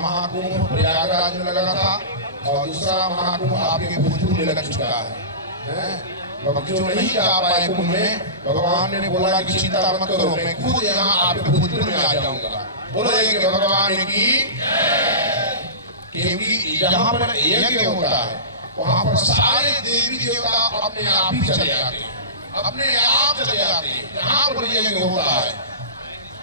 महाकुंभ प्रयागराज में लगा था और दूसरा महाकुंभ आपके भोजपुर में लग चुका है। जो नहीं जा पाए कुंभ में, भगवान ने बोला कि चिंता मत करो, मैं खुद यहाँ आपके भोजपुर में आ जाऊंगा। बोलेंगे भगवान की, क्योंकि यहाँ पर यज्ञ होता है, वहां पर सारे देवी देवता अपने आप ही चले जाते हैं, अपने आप चले जाते हैं। जहाँ पर यज्ञ होता है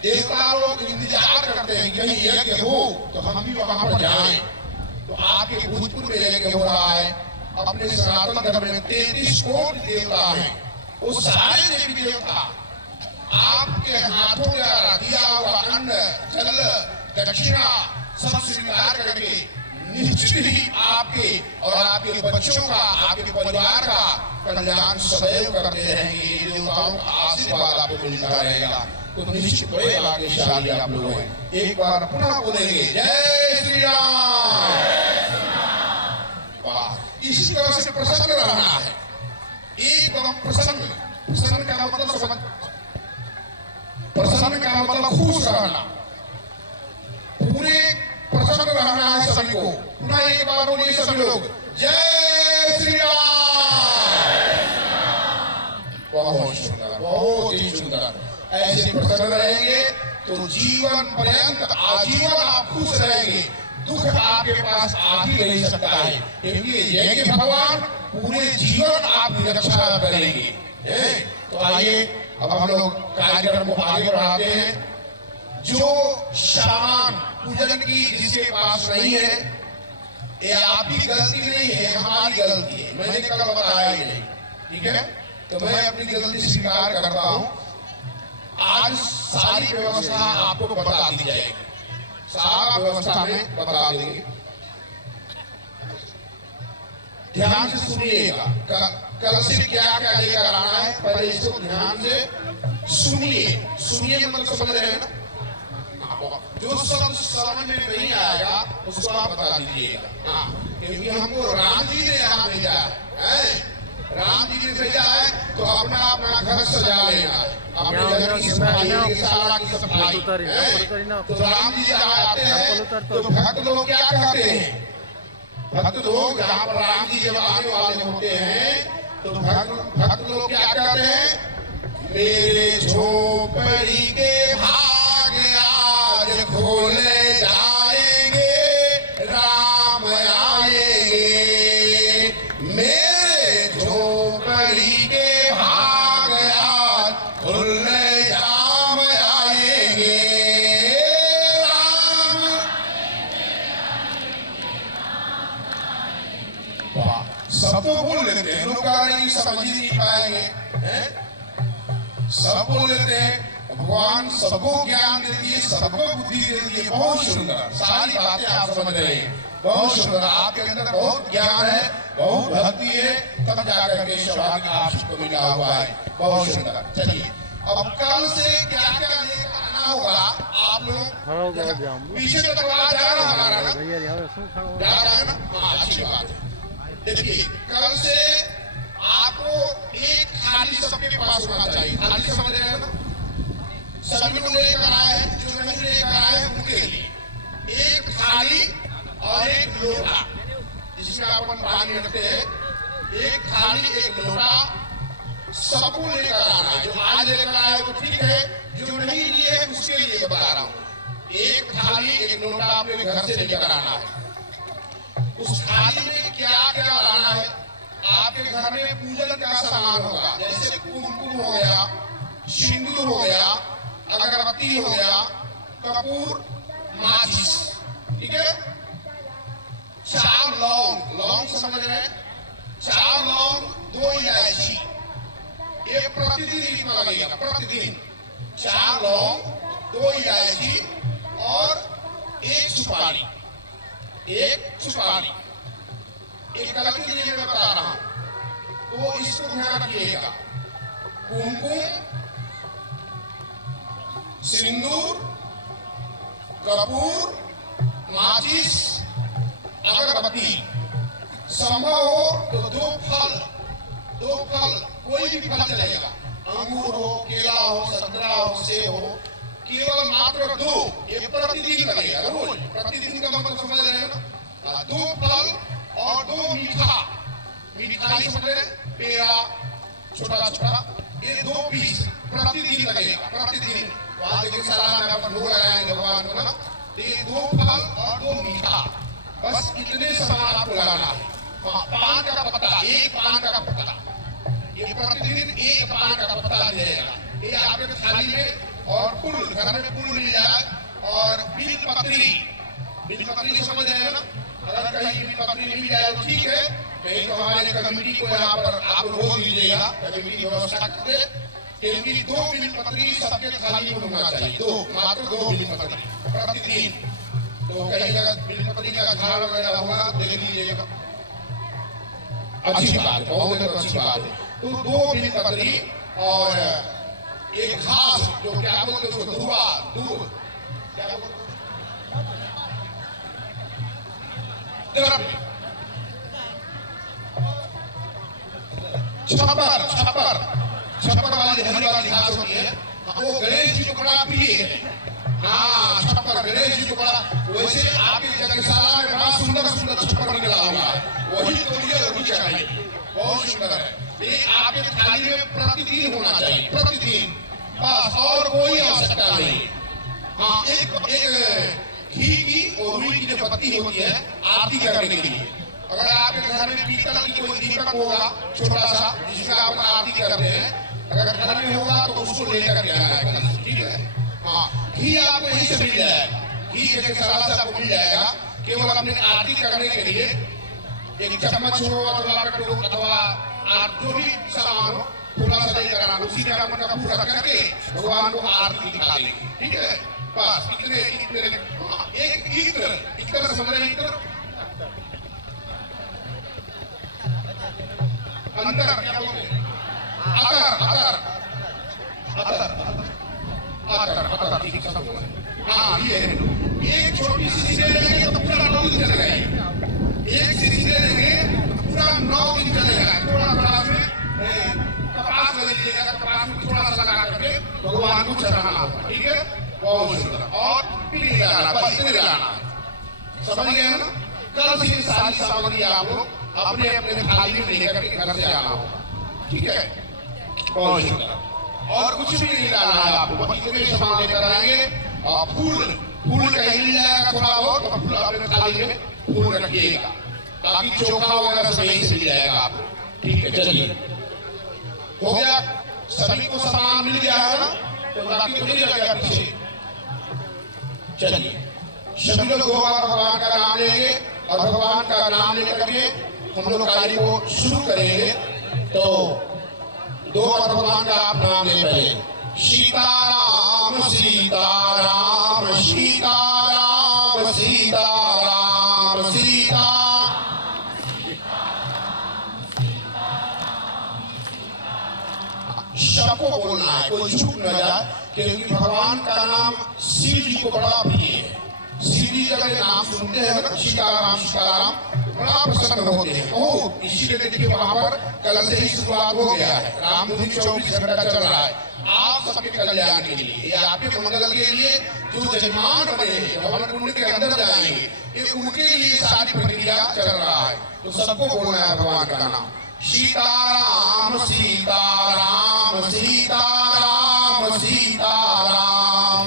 देवता लोग इंतजार करते हैं कि कहीं यज्ञ हो तो हम भी वहां पर जाएं। तो आपके भोजपुर में यज्ञ हो रहा है। अपने सनातन धर्म में 33 कोटि देवता हैं। वो सारे देवी देवता आपके हाथों द्वारा दिया हुआ अन्न, जल, दक्षिणा सब स्वीकार करके निश्चित ही आपके और आपके बच्चों का, आपके परिवार का कल्याण सदैव करते रहेंगे। देवताओं का आशीर्वाद आपको मिलता रहेगा। तो निश्चित बड़े भाग्यशाली आप लोग हैं। एक बार पुनः बोलेंगे जय श्री राम। इसी तरह से प्रसन्न रहना है, एकदम प्रसन्न। प्रसन्न का मतलब समझ, प्रसन्न का मतलब खुश रहना, पूरे प्रसन्न रहना है सभी को। पुनः एक बार बोलिए सभी लोग जय श्री राम। बहुत सुंदर, बहुत ही सुंदर। ऐसे प्रसन्न रहेंगे तो जीवन पर्यंत आजीवन आप खुश रहेंगे। दुख आपके पास आ ही नहीं सकता है, क्योंकि यज्ञ भगवान पूरे जीवन आपकी रक्षा करेंगे। तो आइए अब हम लोग कार्यक्रम को आगे बढ़ाते हैं। जो सामान पूजन की जिसके पास नहीं है, ये आपकी गलती नहीं है, हमारी गलती है। मैंने कल बताया ही नहीं, ठीक है? तो मैं अपनी गलती स्वीकार करता हूँ। आज सारी व्यवस्था आपको बता दी जाएगी, सारा व्यवस्था में बता देंगे। ध्यान से सुनिएगा, कल से क्या क्या लेकर आना है, पहले इसको ध्यान से सुनिए। सुनिए मतलब समझ रहे हैं ना? जो शब्द समझ में नहीं आएगा उसको आप बता दीजिएगा। हाँ, क्योंकि हमको राम जी ने यहाँ भेजा है। राम जी ने भेजा है तो अपना अपना घर सजा लेना है, अपने घर की सफाई, सारा की सफाई। तो राम जी जहाँ आते हैं तो भक्त लोग क्या कहते हैं? भक्त लोग जहाँ पर राम जी जब आने वाले होते हैं तो भक्त लोग क्या कहते हैं? मेरे झोपड़ी के भाग आज खोले जाएंगे, राम आएंगे। मेरे झोपड़ी के भाग आज खुलने राम आएंगे, राम। सब तो बोल लेते हैं, लोग कह रहे हैं समझ ही नहीं पाएंगे। सब बोल लेते हैं। भगवान सबको ज्ञान दे दिए, सबको बुद्धि दे दिए। बहुत सुंदर, सारी बातें आप समझ रहे हैं। बहुत सुंदर, आपके अंदर बहुत ज्ञान है, बहुत भक्ति है, तब जाकर के सौभाग्य आपको मिला हुआ है। बहुत सुंदर। चलिए अब कल से क्या क्या लेकर आना होगा आप लोग पीछे तो जा रहा है ना? हाँ, अच्छी बात है। देखिए कल से आपको एक थाली सबके पास होना चाहिए। थाली समझ रहे हैं ना? सभी लोग लेकर आए हैं, जो नहीं लेकर आए हैं उनके लिए एक थाली और एक लोटा, जिसमें अपन पानी रखते हैं। एक थाली एक लोटा सबको लेकर आना है। जो आज लेकर आए वो ठीक है, जो नहीं लिए है उसके लिए बता रहा हूँ। एक थाली एक लोटा अपने घर से लेकर आना है। उस थाली में क्या क्या लाना है? आपके घर में पूजन का सामान होगा, जैसे कुमकुम हो गया, सिंदूर हो गया, अगरबत्ती हो गया, कपूर, माचिस, ठीक है? 4 लौंग, लौंग समझ रहे हैं? 4 लौंग, 2 इलायची, ये प्रतिदिन इसमें लगेगा। प्रतिदिन 4 लौंग, 2 इलायची और 1 सुपारी। 1 सुपारी एक कल के लिए मैं बता रहा हूं, तो इसको ध्यान रखिएगा। कुमकुम, सिंदूर, कपूर, माचिस, अगरबत्ती। संभव हो तो 2 फल, कोई भी फल चलेगा। अंगूर हो, केला हो, संतरा हो, सेब हो, केवल मात्र 2, ये प्रतिदिन लगेगा, रोज प्रतिदिन का मतलब समझ रहे हैं ना। 2 फल और 2 मीठा, मिठाई समझ रहे, पेड़ा छोटा छोटा, ये 2 पीस प्रतिदिन लगेगा, प्रतिदिन। वहां यज्ञशाला में अपन भोग लगाएंगे भगवान को ना, तो ये 2 फल और 2 मीठा, बस इतने सामान आपको लाना है। पान का पत्ता, 1 पान का पत्ता, ये प्रतिदिन 1 पान का पत्ता मिलेगा, ये आपके थाली में। और फूल, घर में फूल मिल जाए, और बिल पत्री समझ रहे हैं ना, अगर कहीं बिल पत्री मिल जाए तो ठीक है, कहीं तो हमारे कमेटी को यहाँ पर आप बोल दीजिएगा, कमेटी व्यवस्था करके, क्योंकि 2 बिल पत्री सबके थाली में होना चाहिए, 2 मात्र 2 बिल पत्री प्रतिदिन। तो कहीं अगर बिल पत्री का झाड़ वगैरह होगा देख लीजिएगा, अच्छी बात है, बहुत अच्छी बात है। तो 2 बिल पत्री और एक घास, जो क्या बोलते हैं उसको, दूध क्या बोलते हैं, छप्पर वाली हरी वाली घास होती है, वो गणेश जी को बड़ा प्रिय है। हाँ, छप्पर गणेश जी को बड़ा, वैसे आपकी यज्ञशाला में बड़ा सुंदर सुंदर छप्पर निकला हुआ है, वही तोड़िए, वही चढ़ाइए, बहुत सुंदर है। ये आपके थाली में प्रतिदिन होना चाहिए, प्रतिदिन, बस, और कोई आवश्यकता नहीं। हाँ, एक घी की और रुई की जो पत्ती होती है आरती करने के लिए, अगर आपके घर में पीतल की कोई दीपक होगा छोटा सा जिसमें आप आरती करते हैं, अगर घर में होगा तो उसको लेकर के आना है, ठीक है। हाँ, घी आपको यहीं से मिल जाएगा, घी यज्ञशाला से आपको मिल जाएगा, केवल अपनी आरती करने के लिए एक चम्मच हो अथवा जो भी सामान हो थोड़ा सा लेकर आना, उसी में अपन का पूरा करके भगवान को आरती दिखा देंगे, ठीक है। बस इतने एक इतर समझ रहे, इतर अंदर क्या बोलते हैं, अतर ठीक है। हाँ, ये एक छोटी सी चीजें लेंगे तो पूरा 9 दिन चलेगा, एक चीजें लेंगे तो पूरा 9 दिन चलेगा। थोड़ा थोड़ा में कपास ले लीजिएगा, कपास में थोड़ा सा लगा करके भगवान को चढ़ाना होगा, ठीक है, बहुत सुंदर। और फिर ले जाना, बस इतने लाना, समझ गए ना। कल से सारी सामग्री आपको अपने अपने थाली में लेकर के घर से आना होगा, ठीक है, बहुत सुंदर। और कुछ भी नहीं लाना है आपको, बस इतने सामान लेकर आएंगे। और फूल कहीं मिल जाएगा थोड़ा बहुत, तो फूल अपने थाली में फूल रखिएगा, बाकी चोखा वगैरह सब यहीं से मिल जाएगा आपको, ठीक है। चलिए, हो गया, सभी को सामान मिल गया है ना, तो बाकी तो मिल जाएगा पीछे। चलिए, सभी लोग 2 बार भगवान का नाम लेंगे, और भगवान का नाम लेकर के हम लोग कार्य को शुरू करेंगे। तो 2 बार भगवान का आप नाम ले, पहले सीताराम सीताराम सीताराम सीताराम सीता, सबको बोलना है, कोई चूक न जाए, क्योंकि भगवान का नाम शिव जी को बड़ा प्रिय है। शिव जी जब नाम सुनते हैं ना, सीताराम सीताराम, बड़ा प्रसन्न होते हैं। ओह, इसीलिए देखिए वहां पर कल से ही शुरुआत हो गया है, रामधुनी 24 घंटा चल रहा है, आप सबके कल्याण के लिए, ये आपके मंगल के लिए। जो जजमान बने भगवान कुंड के अंदर जाएंगे, ये उनके लिए सारी प्रक्रिया चल रहा है। तो सबको बोलना है भगवान का नाम, सीताराम सीताराम सीताराम सीताराम।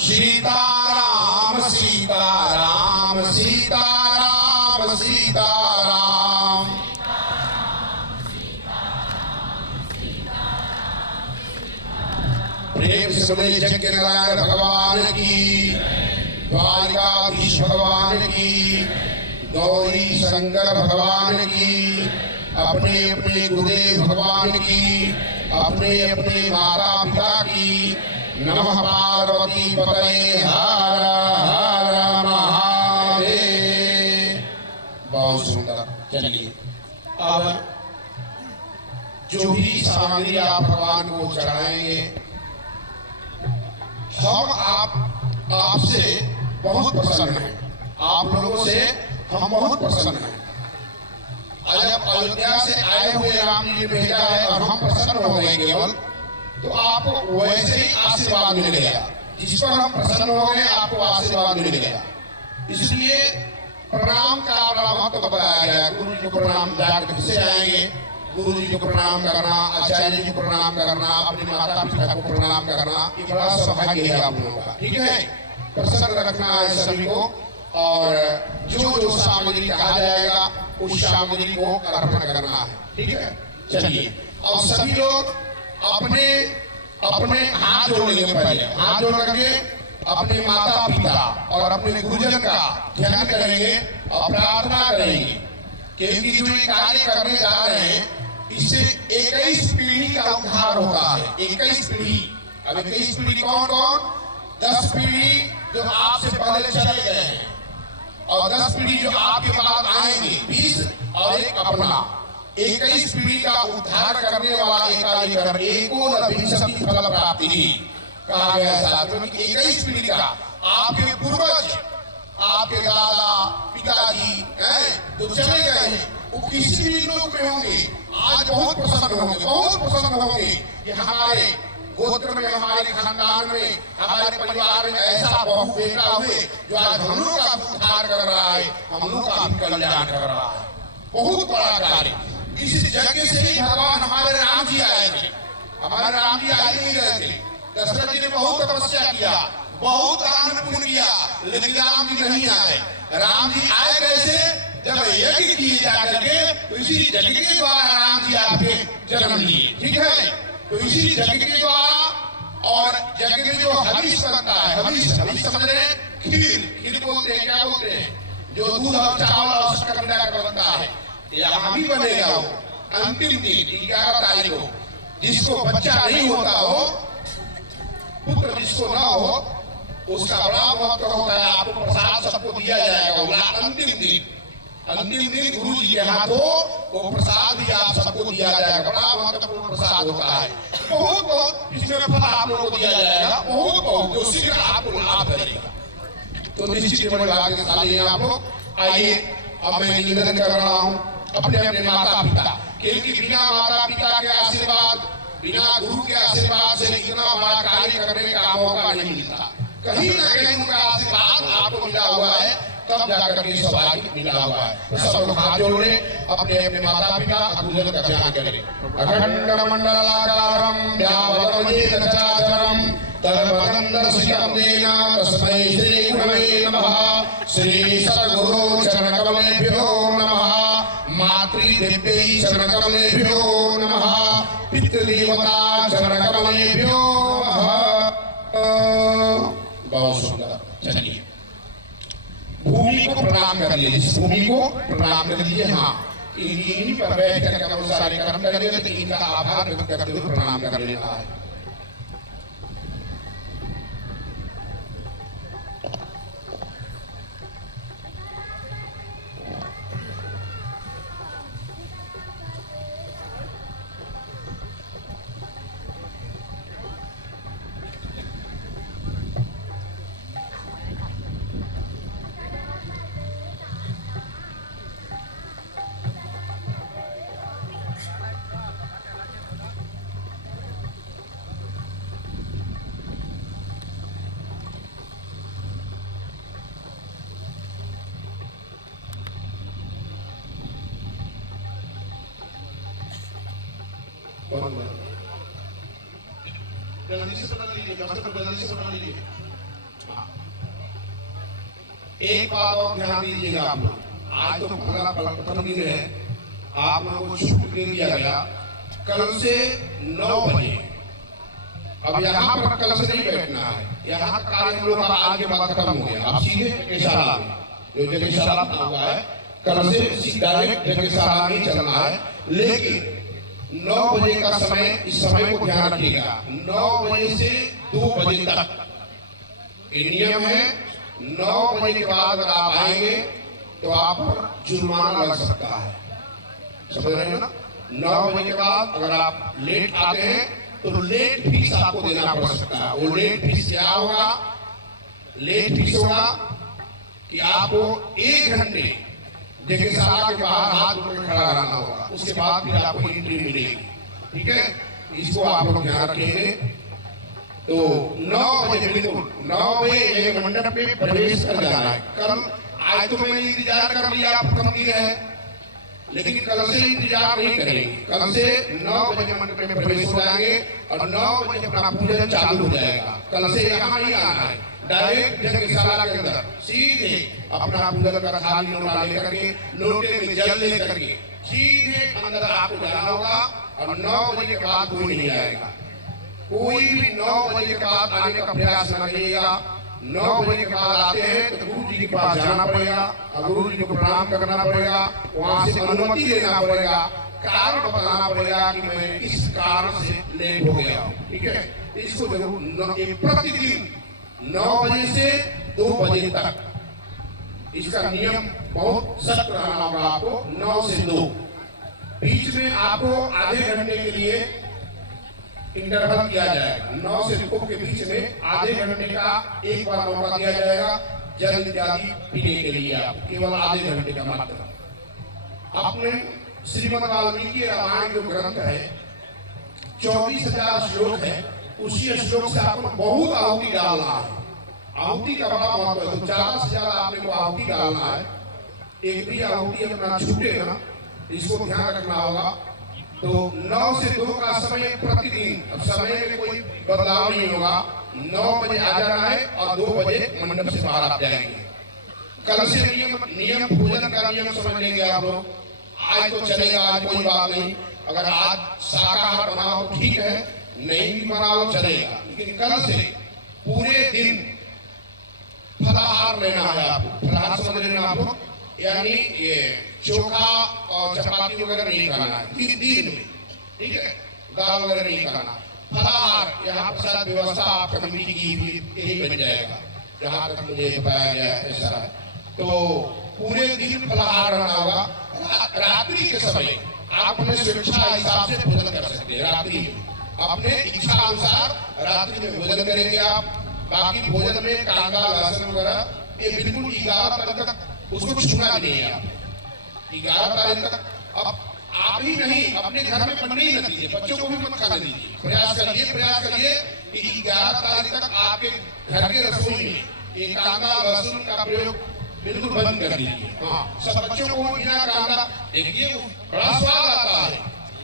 सीताराम सीताराम सीताराम सीताराम। प्रेम से बोले यज्ञ नारायण भगवान की, द्वारिकाधीश भगवान की, गौरी शंकर भगवान की, अपने अपने गुरुदेव भगवान की, अपने अपने माता पिता की। नमः पार्वती पतये हर हर महादेव। बहुत सुंदर। चलिए, अब जो भी सामग्री आप भगवान को चढ़ाएंगे, हम आपसे बहुत प्रसन्न हैं, आप लोगों से हम बहुत प्रसन्न हैं। जब अयोध्या से आए हुए राम जी ने भेजा है और हम प्रसन्न हो गए केवल, तो आपको वैसे ही आशीर्वाद मिल गया। जिस पर हम प्रसन्न हो गए आपको आशीर्वाद मिल गया। इसलिए प्रणाम का बड़ा महत्व बताया गया। गुरु जी को प्रणाम जाकर से आएंगे, गुरु जी को प्रणाम करना, आचार्य जी को प्रणाम करना, अपने माता पिता को प्रणाम करना, ये बड़ा सौभाग्य है आप लोगों का। ठीक है, प्रसन्न रखना है सभी को, और जो जो सामग्री कहा जाएगा उस सामग्री को अर्पण करना है। ठीक है, चलिए अब सभी लोग अपने अपने हाथ जोड़ेंगे। पहले हाथ जोड़ करके अपने माता पिता और अपने गुरुजन का ध्यान करेंगे और प्रार्थना करेंगे, क्योंकि जो ये कार्य करने जा रहे हैं इससे 21 पीढ़ी का उद्धार होता है। 21 पीढ़ी। अब 21 पीढ़ी कौन कौन? 10 पीढ़ी जो आपसे पहले चले गए हैं, और 10 पीढ़ी जो आपके बाद आएंगे, 20 और एक अपना। 21 पीढ़ी का उद्धार करने वाला एक कार्य कर एको नभिंसति फल प्राप्ति कहा गया है शास्त्रों में। 21 पीढ़ी का आपके पूर्वज, आपके दादा पिताजी हैं जो चले गए हैं, वो किसी भी लोक में होंगे, आज बहुत प्रसन्न होंगे, बहुत प्रसन्न होंगे कि हमारे गोत्र में, हमारे खानदान में, हमारे परिवार में ऐसा बहु बेटा हुए जो आज हम लोग का उद्धार कर रहा है, हम लोग का कल्याण कर रहा है। बहुत बड़ा कार्य। इस यज्ञ से ही भगवान हमारे राम जी आए थे। हमारे राम जी आए नहीं रहे थे। दशरथ जी ने बहुत तपस्या किया, बहुत दान पुण्य किया, लेकिन राम जी नहीं आए। राम जी आए कैसे? जब यज्ञ किए जाकर के, तो इसी यज्ञ के द्वारा राम जी आपके जन्म लिए। ठीक है, तो इसी यज्ञ के द्वारा, और यज्ञ में जो हविष बनता है, हविष समझ रहे हैं? खीर बोलते हैं, क्या बोलते हैं? जो दूध और चावल और शक्कर मिलाकर बनता है, यहाँ भी बनेगा वो अंतिम दिन 11 तारीख को। जिसको बच्चा नहीं होता हो, पुत्र जिसको ना हो, उसका बड़ा महत्व होता है। आपको प्रसाद सबको दिया जाएगा अंतिम दिन गुरु जी के हाथों वो प्रसाद भी आप सबको दिया जाएगा। बड़ा महत्वपूर्ण प्रसाद होता है। बहुत इसमें फल आप लोगों को दिया जाएगा, बहुत जो शीघ्र आपको लाभ करेगा। तो निश्चित आप लोग आइए। अब मैं निवेदन कर रहा हूँ अपने अपने माता पिता, क्योंकि बिना माता पिता के आशीर्वाद, बिना गुरु के आशीर्वाद से इतना बड़ा कार्य करने का मौका नहीं मिलता। कहीं ना कहीं उनका आशीर्वाद आपको मिला हुआ है, तब जाकर के सौभाग्य मिला हुआ है। तो सब लोग हाथ जोड़े, अपने अपने माता पिता गुरुजन का ध्यान करें। अखंड मंडलाकारं व्यावृतं चराचरं तद्भक्तं दर्शितं येन तस्मै श्री गुरवे नमः। श्री सद्गुरु चरणकमलेभ्यो नमः। मातृदेव्यै चरणकमलेभ्यो नमः। पितृदेवता चरणकमलेभ्यो नमः। बहुत सुंदर। चलिए भूमि को प्रणाम कर लीजिए, जिस भूमि को प्रणाम कर लीजिए। हाँ, इन्हीं पर बैठ कर सारे कर्म करेंगे तो इनका आभार व्यक्त करते हुए प्रणाम कर लेना है। एक बात और ध्यान दीजिएगा आप लोग, आज तो पहला प्रथम दिन है, आप लोगों को छूट दे दिया गया। कल से 9 बजे अब यहाँ पर कल से नहीं बैठना है। यहाँ कार्य हम लोग का आज के बाद खत्म हो गया। आप सीधे यज्ञशाला में, जो यज्ञशाला बना हुआ है, कल से डायरेक्ट यज्ञशाला में चलना है। लेकिन 9 बजे का समय, इस समय को ध्यान रखिएगा। 9 बजे से 2 बजे तक ये नियम है। 9 बजे के बाद अगर आप आएंगे तो आप पर जुर्माना लग सकता है। समझ रहे हैं ना? 9 बजे के बाद अगर आप लेट आते हैं तो लेट फीस आपको देना पड़ सकता है। वो लेट फीस क्या होगा? लेट फीस होगा कि आपको 1 घंटे यज्ञशाला के बाहर हाथ जोड़ खड़ा रहना होगा, उसके बाद फिर आपको एंट्री मिलेगी। ठीक है, इसको आप लोग ध्यान रखेंगे। तो 9 बजे बिल्कुल 9 बजे यज्ञ मंडप में प्रवेश कर जाना है। कल आज तो मैंने इंतजार कर लिया, आप कम किए हैं, लेकिन कल से इंतजार नहीं करेंगे। कल से 9 बजे मंडप में प्रवेश हो जाएंगे और 9 बजे अपना पूजन चालू हो जाएगा। कल से यहाँ नहीं आना है, डायरेक्ट यज्ञशाला के अंदर सीधे अपना पूजन का थाली लोटा लेकर के, लोटे में जल लेकर के सीधे अंदर आपको जाना होगा। और 9 बजे के बाद कोई नहीं आएगा। कोई भी 9 बजे के बाद आने का प्रयास न करिएगा। 9 बजे के बाद आते हैं तो गुरु जी के पास जाना पड़ेगा और गुरु जी को प्रणाम करना पड़ेगा, वहां से अनुमति लेना पड़ेगा, कारण बताना पड़ेगा कि मैं इस कारण से लेट हो गया हूँ। ठीक है, इसको जरूर प्रतिदिन 9 बजे से 2 बजे तक इसका नियम बहुत सख्त रहना होगा। आपको 9 से 2 बीच में आपको आधे घंटे के लिए इंटरवल किया जाएगा। 9 से 2 के बीच में आधे घंटे का एक बार मौका दिया जाएगा जल इत्यादि पीने के लिए। आप केवल आधे घंटे का मात्र आपने श्रीमद् वाल्मीकि रामायण जो ग्रंथ है 24,000 श्लोक है, उसी श्लोक से आपको बहुत आहुति डालना है। आहुति का बड़ा महत्व है, तो ज्यादा से ज्यादा आपने को आहुति डालना है। एक भी आहुति अपना छूटे ना, इसको ध्यान रखना होगा। तो 9 से 2 का समय प्रतिदिन, अब समय में कोई बदलाव नहीं होगा। 9 बजे आ जाना है और 2 बजे मंडप से बाहर आप जाएंगे। कल से नियम भोजन का नियम समझ लेंगे आप लोग। आज तो चलेगा, आज कोई बात नहीं। अगर आज शाकाहार बनाओ ठीक है, नहीं भी बनाओ चलेगा, लेकिन कल से पूरे दिन फलाहार लेना है आपको। फलाहार समझ लेना आपको, यानी ये चोखा और चपाती वगैरह नहीं खाना है दिन में। ठीक है, दाल वगैरह नहीं खाना। फलाहार यहाँ प्रसाद व्यवस्था आप कमेटी की यही बन जाएगा, जहाँ तक मुझे बताया गया ऐसा है। तो पूरे दिन फलाहार रहना होगा। रात्रि के समय आप अपने स्वेच्छा हिसाब से भोजन कर सकते हैं। रात्रि में अपने इच्छा अनुसार रात्रि में भोजन करेंगे आप। बाकी भोजन में कांदा लहसुन वगैरह ये बिल्कुल 11 तारीख तक उसको छूना भी नहीं है। आप 11 तारीख तक अब आप ही नहीं, अपने घर में बनने ही न दीजिए, बच्चों को भी मत खाने दीजिए। प्रयास करिए कि 11 तारीख तक आपके घर के रसोई में ये कांदा लहसुन का प्रयोग बिल्कुल बंद कर दीजिए। हाँ, सब बच्चों को बिना कांदा, देखिए बड़ा स्वाद आता है।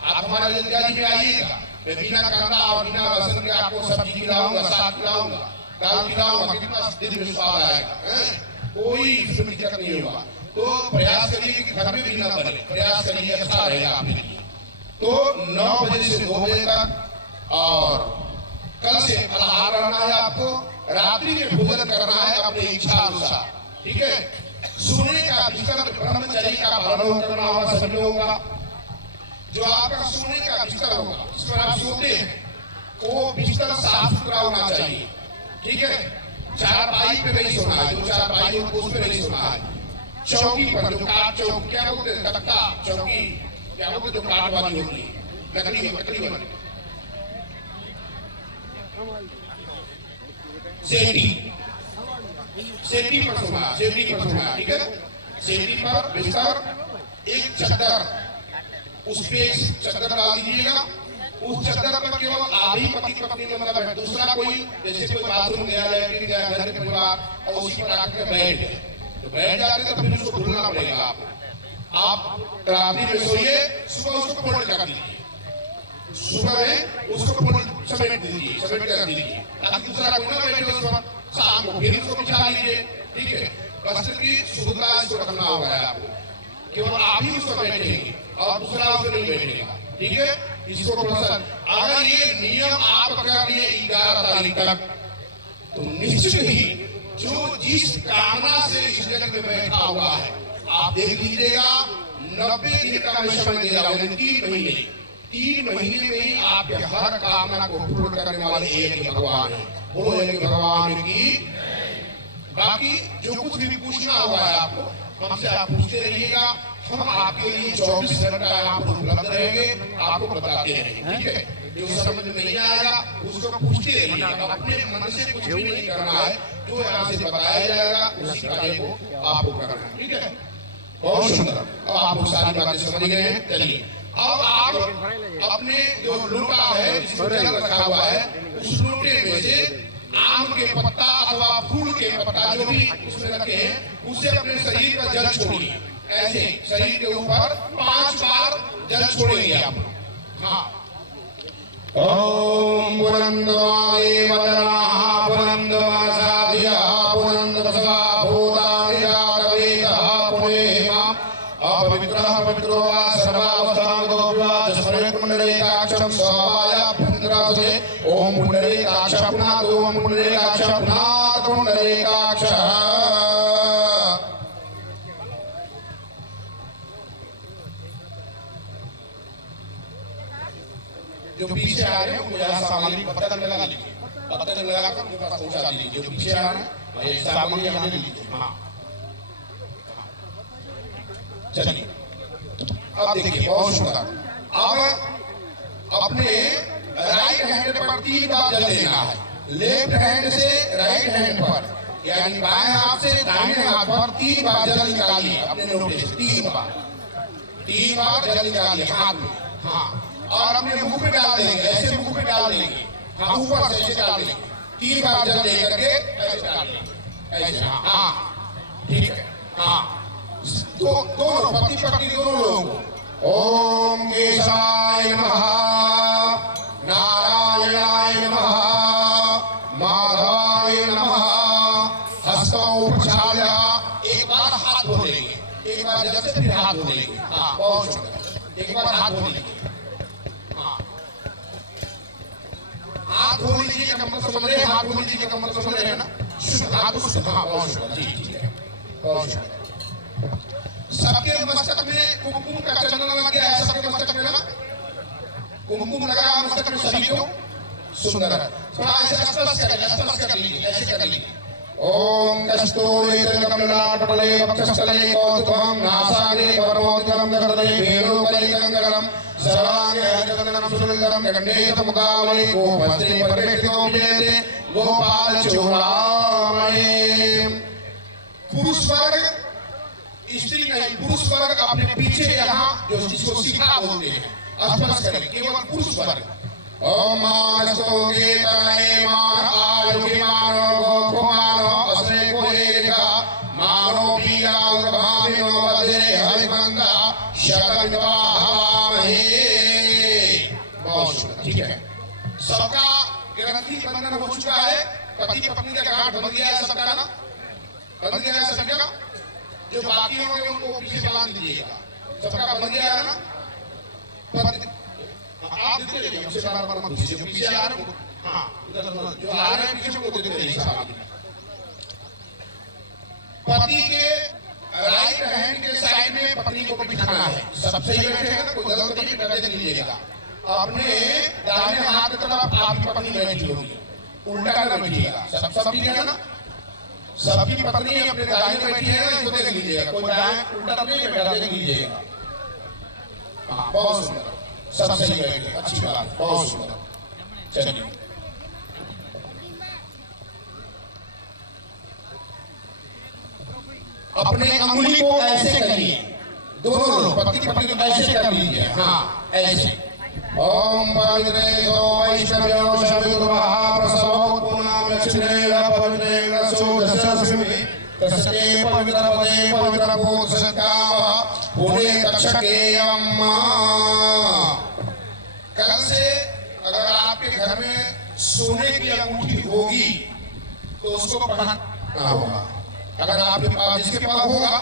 आप हमारे जलगाजी में आइएगा, मैं बिना कांदा और बिना लहसुन के आपको सब्जी खिलाऊंगा, साग खिलाऊंगा, दाल खिलाऊंगा, कितना दिल में स्वाद आएगा। कोई इसमें दिक्कत नहीं होगा। तो प्रयास करिए कि घर में भी ना बने, प्रयास करिए, अच्छा रहेगा आपके लिए। तो 9 बजे से 2 बजे तक और कल से फलाहार रहना है आपको। रात्रि में भोजन करना है अपनी इच्छा अनुसार। ठीक है, सोने का बिस्तर ब्रह्मचर्य का पालन करना होगा सभी लोगों का। जो आपका सोने का बिस्तर होगा, जिस पर आप सोते हैं, वो बिस्तर साफ सुथरा होना चाहिए। ठीक है, चारपाई पे नहीं सोना है, जो चारपाई हो उस पे नहीं सोना है। चौकी पर जो काट चौकी क्या बोलते हैं, तख्ता चौकी क्या बोलते, जो काट वाली होती है, लकड़ी वाली सेटी पर सोना। ठीक है, सेटी पर बिस्तर, एक चादर, उस पे चादर डाल दीजिएगा। उस चादर पर केवल आधी पति पत्नी मतलब है, दूसरा कोई जैसे कोई बाथरूम गया, लैट्रिन गया, घर के परिवार और उसी पर आकर बैठ गए, तो बैठ जाते तो फिर उसको ढूंढना पड़ेगा आपको। आप रात्रि में सोइए, सुबह उसको फोल्ड कर दीजिए, सुबह में उसको फोल्ड समेट कर दीजिए ताकि दूसरा कोई ना बैठे उस पर। शाम को फिर उसको बिछा लीजिए। ठीक है, वस्त्र की शुद्धता इसको रखना होगा आपको, केवल आप ही उस पर बैठेंगे और दूसरा उस पर नहीं बैठेगा। ठीक है, इसको थोड़ा सा अगर ये नियम आप कर लिए 11 तारीख तक, तो निश्चित ही जो जिस कामना से इस जगह में बैठा हुआ है, आप देख लीजिएगा 90 दिन का समय दे रहा हूं, 3 महीने में ही आपके हर कामना को पूर्ण करने वाले एक भगवान है। वो एक भगवान की। बाकी जो कुछ भी पूछना हुआ है आपको, हमसे आप पूछते रहिएगा। हम आपके लिए 24 घंटा यहाँ पर उपलब्ध रहेंगे, आपको बताते रहेंगे। ठीक है, जो समझ में नहीं आएगा उसको पूछते रहिएगा। अपने मन से कुछ भी नहीं करना है, जो यहाँ से बताया जाएगा उसी कार्य को आपको करना है। ठीक है, बहुत सुंदर। अब आप लोग सारी बातें समझ गए हैं। चलिए अब आप अपने जो लोटा है जिसमें जल रखा हुआ है उस लोटे में से आम के पत्ता अथवा फूल के पत्ता जो भी उसमें रखे हैं उससे अपने शरीर पर जल छोड़िए। ऐसे शरीर के ऊपर 5 बार जल छोड़ेंगे आप। हाँ। ओम पुरंदवाय वदनाः पुरंदवासाधिया पुरंदवसवा भूतानिजातवेदः पुनेहिमां अपवित्रः पवित्रो वा सर्वावस्थांगोऽप्या स्मरेत्पुण्डरीकाक्षं स्वाहायाभ्यन्तरासुते ओम पुण्डरीकाक्ष पुनाद ओम पुण्डरीकाक्ष पुनाद पुण्डरीकाक्ष। जो पीछे आ रहे हैं उनको जरा सामग्री पत्थर में लगा लीजिए, पत्थर में लगाकर उनके पास पहुंचा दीजिए। जो पीछे आ रहे हैं ये सामग्री हमें ले लीजिए। हाँ चलिए अब देखिए बहुत सुंदर। अब अपने राइट हैंड पर 3 बार जल देना है। लेफ्ट हैंड से राइट हैंड पर यानी बाएं हाथ से दाहिने हाथ पर 3 बार जल निकालिए अपने लोटे से। 3 बार जल निकालिए हाथ में। हाँ और अपने मुंह पे डाल देंगे, ऐसे मुंह पे डाल देंगे। हाँ ऊपर से ऐसे डाल देंगे। 3 बार जल लेकर के ऐसे डाल देंगे ऐसे। हाँ ठीक है। हाँ दोनों पति पत्नी दोनों लोग। ओम केशाय नमः नारायणाय नमः माधवाय नमः हस्तौ प्रक्षाल्य। एक बार हाथ धो लेंगे, एक बार जल से फिर हाथ धो लेंगे। हाँ बहुत सुंदर। एक बार हाथ धो लेंगे। हाथ धो लीजिए का मतलब समझ रहे हैं? हाथ धो लीजिए का मतलब समझ रहे हैं ना? हाथ शुद्ध। हाँ बहुत शुद्ध। जी ठीक है बहुत शुद्ध। सबके मस्तक में कुमकुम का चंदन लग गया है। सबके मस्तक में ना कुमकुम लगा मस्तक में सभी को। सुंदर है। थोड़ा ऐसे स्पर्श कर लीजिए, ऐसे कर लीजिए। ओम कस्तूरी कमलाटले वक्षस्थले कौतुकं नासाग्रे परमोदकं दगदे वेणुकलिकं सर्वांगे हरिचंदनं सुंदरं गण्डेतमुखावली गोमस्ते परिवेष्टितो वेदे गोपाल चूड़ामणि। पुरुष वर्ग स्त्री नहीं, पुरुष वर्ग अपने पीछे यहाँ जो जिसको शिखा बोलते हैं स्पर्श करें, केवल पुरुष वर्ग। ओम मानसोगे तनये मान आयुगे मानो गोकुमानो असरे कोरेगा मानो पीरांग भामिनो वज्रे हरिबंदा शतविद्वाहामहे। बहुत सुंदर। ठीक है सबका ग्रंथि बंधन हो चुका है। पति पत्नी का गांठ बन गया है सबका ना, बन गया है सबका। जो बाकी होंगे उनको पीछे बांध दीजिएगा। सबका बन गया है ना। आप देते रहिए, हमसे बार-बार मत पूछिए। पीछे आ रहे हैं हाँ जो आ रहे हैं पीछे को देते रहिए साहब। पति के राइट हैंड के साइड में पत्नी को बिठाना है। सबसे ही बैठे हैं ना, कोई गलत नहीं बैठे लीजिएगा। अपने दाहिने हाथ की तरफ आपकी पत्नी बैठी होगी, उल्टा न बैठिएगा। सब ठीक है ना? सबकी पत्नी अपने दाहिने बैठी है ना, इसको देख लीजिएगा। कोई दाएं उल्टा नहीं बैठा, देख लीजिएगा। हाँ बहुत सुंदर। सब सही बैठे, अच्छी बात, बहुत सुंदर। चलिए अपने अंगुली को ऐसे करिए, दोनों लोग पति पत्नी को ऐसे कर लीजिए। हाँ ऐसे। ओम वज्रेयो वैष्णव्यो शविर्वः प्रसवो पुनामक्षिणेन पवित्रेण सुदशस्मि तस्ते पवित्रपदे पवित्रभूतसत्कामः पुणे तक्षकेयम्। कल से अगर आपके घर में सोने की अंगूठी होगी तो उसको पहनना होगा। अगर आपके पास जिसके पास होगा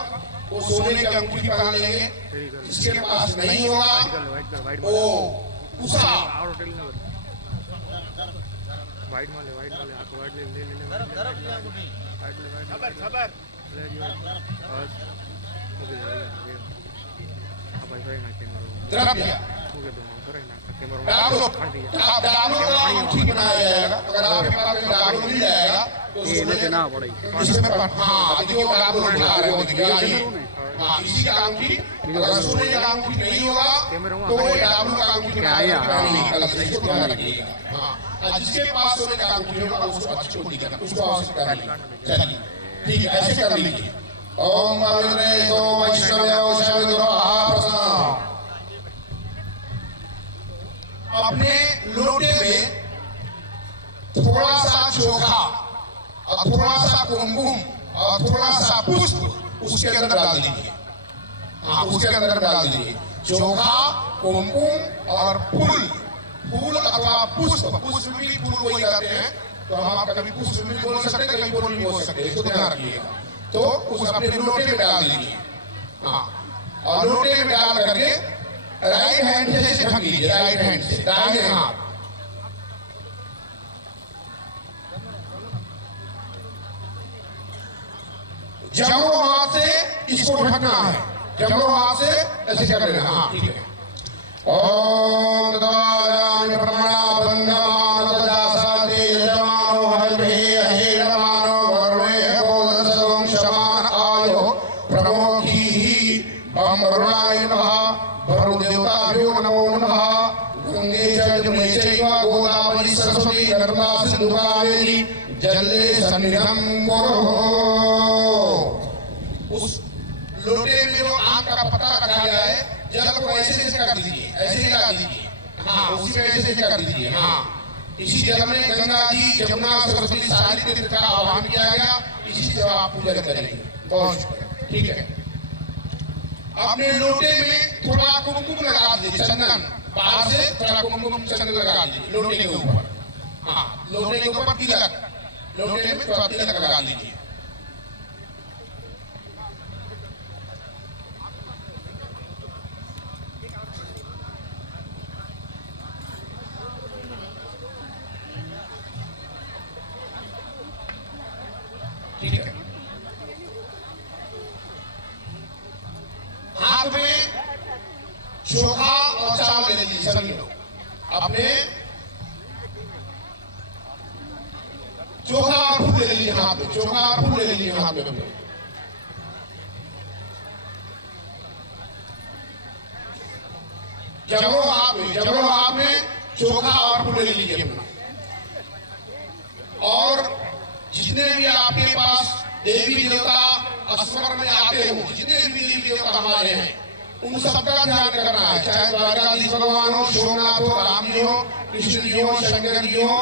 वो सोने की अंगूठी पहन लेंगे, जिसके पास नहीं होगा वो उषा वाइट वाले आपको वाइट ले खबर अंगूठी बनाया जाएगा। अगर आपके पास डाबू मिल जाएगा तो इसमें हाँ देखिए डाबू उठा रहे हो हाँ इसी का अंगूठी। अगर सोने का अंगूठी नहीं होगा तो डाबू का अंगूठी रखिएगा। हाँ जिसके पास सोने का अंगूठी होगा उसको अच्छी होती है, उसको आवश्यकता नहीं। चलिए ठीक है ऐसे कर लीजिए। ओम अविद्रेतो वैष्णवयो शविदुरो प्रसन्न। अपने लोटे में थोड़ा सा चोखा और थोड़ा सा कुमकुम और थोड़ा सा पुष्प उसके अंदर डाल दीजिए। हाँ, उसके अंदर डाल दीजिए चोखा, कुमकुम और फूल। फूल अथवा पुष्प, पुष्प भी फूल वही कहते हैं, तो हम आप कभी पुष्प भी बोल सकते हैं, कभी फूल भी बोल सकते हैं, तो ध्यान रखिएगा। तो उस अपने लोटे में डाल दीजिए। हाँ, और लोटे में डाल करके राइट हैंड से ढक लीजिए, राइट हैंड से, दाहिने हाथ। जमो हाथ से इसको ढकना है, जमो हाथ से ऐसे कर लेना। हाँ, ठीक है। ओम तदायानि ब्रह्मणा बंधमान तदासाते यजमानो हरिभे अहेरमानो वर्णे बोधसवं शमान आयो प्रमोखी बमरुणाय नमः वरुदेवताभ्यो नमो नमः। गंगे च यमुने चैव गोदावरी सरस्वती नर्मदा सिंधु कावेरी जले सन्निधं कुरु। उस लोटे में जो आम का पत्ता रखा गया है, जल को ऐसे ऐसे कर दीजिए, ऐसे ही लगा दीजिए। हाँ, उसी में ऐसे ऐसे कर दीजिए। हाँ, इसी जल में गंगा जी, जमुना, सरस्वती सारी तीर्थ का आह्वान किया गया। इसी से आप पूजा करेंगे। बहुत ठीक है। अपने लोटे में थोड़ा कुमकुम लगा दीजिए, चंदन बाहर से थोड़ा कुमकुम चंदन लगा दीजिए लोटे के ऊपर। हाँ, लोटे के ऊपर तिलक, लोटे में थोड़ा तिलक लगा दीजिए। ठीक है। हाथ में चोखा और चावल ले लीजिए सभी लोग। अपने चोखा और फूल ले लीजिए हाथ में, चोखा और फूल ले लीजिए हाथ में। जमो हाथ में चोखा और फूल ले लीजिए अपना। और जितने भी आपके पास देवी देवता स्मरण में आते हो, जितने भी देवी देवता हमारे हैं, उन सबका ध्यान करना है। चाहे द्वारकाधीश भगवान हो, सोमनाथ हो, राम जी हो, कृष्ण जी हो, शंकर जी हो,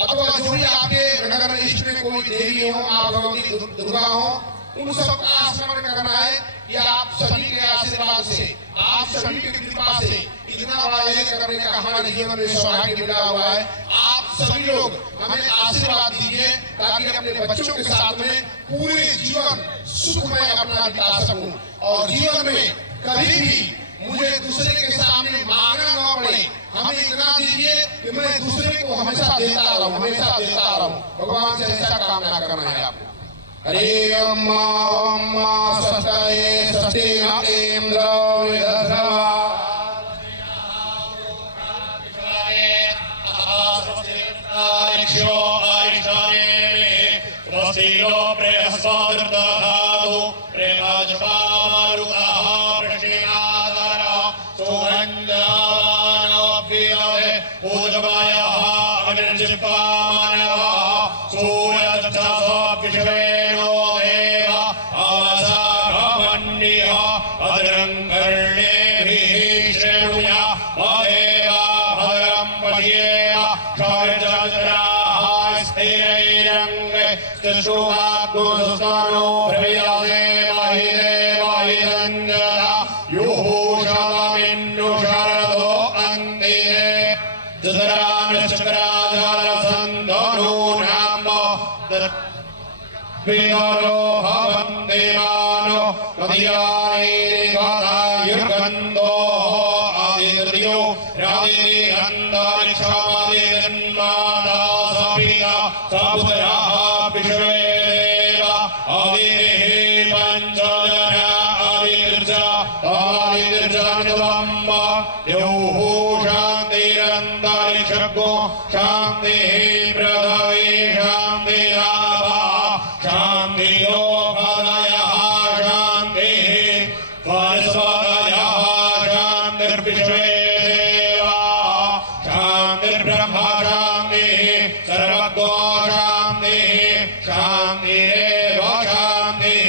अथवा जो भी आपके नगर इष्ट में कोई देवी हो, माँ भगवती दुर्गा हो, उन सबका स्मरण करना है कि आप सभी के आशीर्वाद से, आप सभी की कृपा से इतना बड़ा यज्ञ करने का हमारे जीवन में सौभाग्य मिला हुआ है। आप सभी लोग हमें आशीर्वाद दीजिए ताकि अपने बच्चों के साथ में पूरे जीवन सुखमय अपना बिता सकूं और जीवन में कभी भी मुझे दूसरे के सामने मांगना न पड़े। हमें इतना दीजिए कि मैं दूसरे को हमेशा देता रहूं, हमेशा देता रहूं। भगवान से ऐसा कामना करना है आपको। हरे अम्मा अम्मा सस्ते सस्ते इंद्र विदर्भा आरिक्षो आरिक्षाने वसीलो प्रेहस्वादृतधातु प्रेमाजपामारुताः प्रश्नेनाधारा सुगन्धावानोऽभ्यवे पूजमायः अनिर्जिपामानवः सूर्यदक्षासोऽभ्यशवेनो देव अवसाघमण्यः अद्रङ्कर्णेभिः श्रेणुया वदेवा भद्रं पश्येम क्षयजराः स्थिरैरङ्गे स्थिशुवाग्गुस्तानो प्रवियासे महि देवाहि सञ्जया युहूषमिन्नुशरदो अन्तिरे दशरानश्चक्राधारसन्दनो नाम विहरो हवन्दिमानो कदियायैर्गन्धो आदिर्यो रादिर्गन्धारिक्षमादिर्मादासपिया सपुत्राः विश्वेदेव आदिर्हि पञ्चजना आदिर्जानिवम्ब यौः शान्तिरन्तरिक्षगो शान्तिः पृथ्वी शान्तिरापः शान्तिरो पदयः शान्तिः वनस्पतयः शान्तिर्विश्वे देवाः शान्तिर्ब्रह्म शान्तिः सर्वगो शान्तिः शान्तिरेव शान्तिः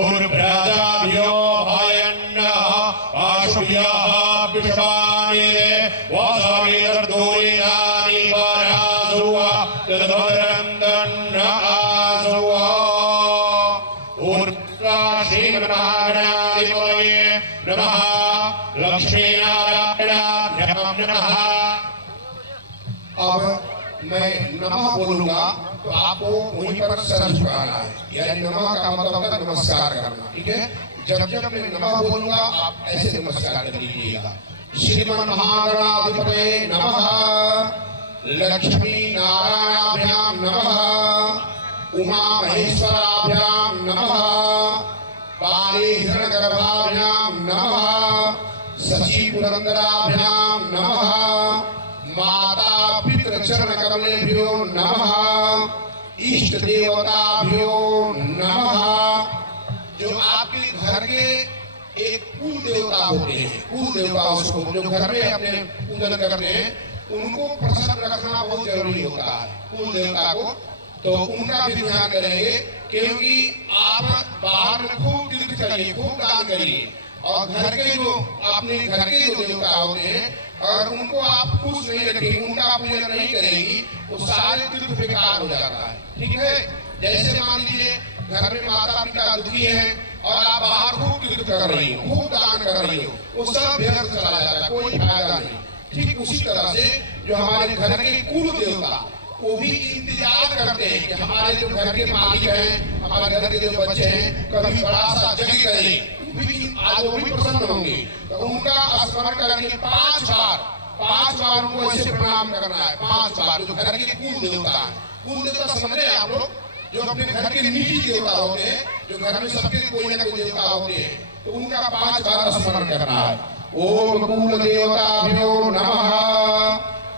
उर्भ्रजाभ्यो भयन्नः आशुभ्यः विश्वानिरे वासविदर्दूरिणानि वरासुवा तद्वरन्दन्नआसुवा ऊर्ध्वा श्रीमन्नारायणाधिपतये नमः लक्ष्मीनारायणाभ्यां नमः। अब मैं नमः बोलूंगा तो आपको वहीं पर सर झुकाना है, यानी नमः का मतलब होता है नमस्कार करना, ठीक है। जब जब मैं नमः बोलूंगा आप ऐसे नमस्कार कर लीजिएगा। श्रीमन्नारायणाधिपतये नमः, लक्ष्मी नारायणाभ्यां नमः, उमा महेश्वराभ्यां नमः, काली हिरण्यगर्भाभ्यां नमः, शशि पुरंदराभ्यां नमः, माता पितृचरण कमलेभ्यो नमः, इष्ट देवताभ्यो नमः। जो आपके घर के एक कुल देवता होते हैं, कुल देवता उसको जो घर में अपने पूजन करते हैं उनको प्रसन्न रखना बहुत जरूरी होता है, कुल देवता को। तो उनका भी ध्यान करेंगे, क्योंकि आप बाहर में खूब तीर्थ करिए, खूब दान करिए, और घर के जो अपने घर के जो देवता होते हैं अगर उनको आप खुश नहीं रखेंगे, उनका पूजन नहीं करेंगी, वो सारे तीर्थ बेकार हो जाता है, ठीक है। जैसे मान लीजिए घर में माता पिता दुखी हैं और आप बाहर खूब तीर्थ कर रही हो, खूब दान कर रही हो, वो सब व्यर्थ चला जाता है, कोई फायदा नहीं। ठीक उसी तरह से जो हमारे घर के कुल देवता वो भी इंतजार करते हैं कि हमारे जो घर के मालिक हैं, हमारे घर के जो बच्चे हैं कभी बड़ा सा यज्ञ करें, आज वो भी प्रसन्न होंगे। तो उनका स्मरण करेंगे 5 बार उनको ऐसे प्रणाम करना है, 5 बार। जो घर के कुल देवता है, कुल देवता समझ रहे हैं आप लोग, जो अपने घर के निजी देवता होते हैं, जो घर में सबके कोई ना कोई देवता होते हैं, तो उनका 5 बार स्मरण करना है। ओम कुल देवताभ्यो नमः,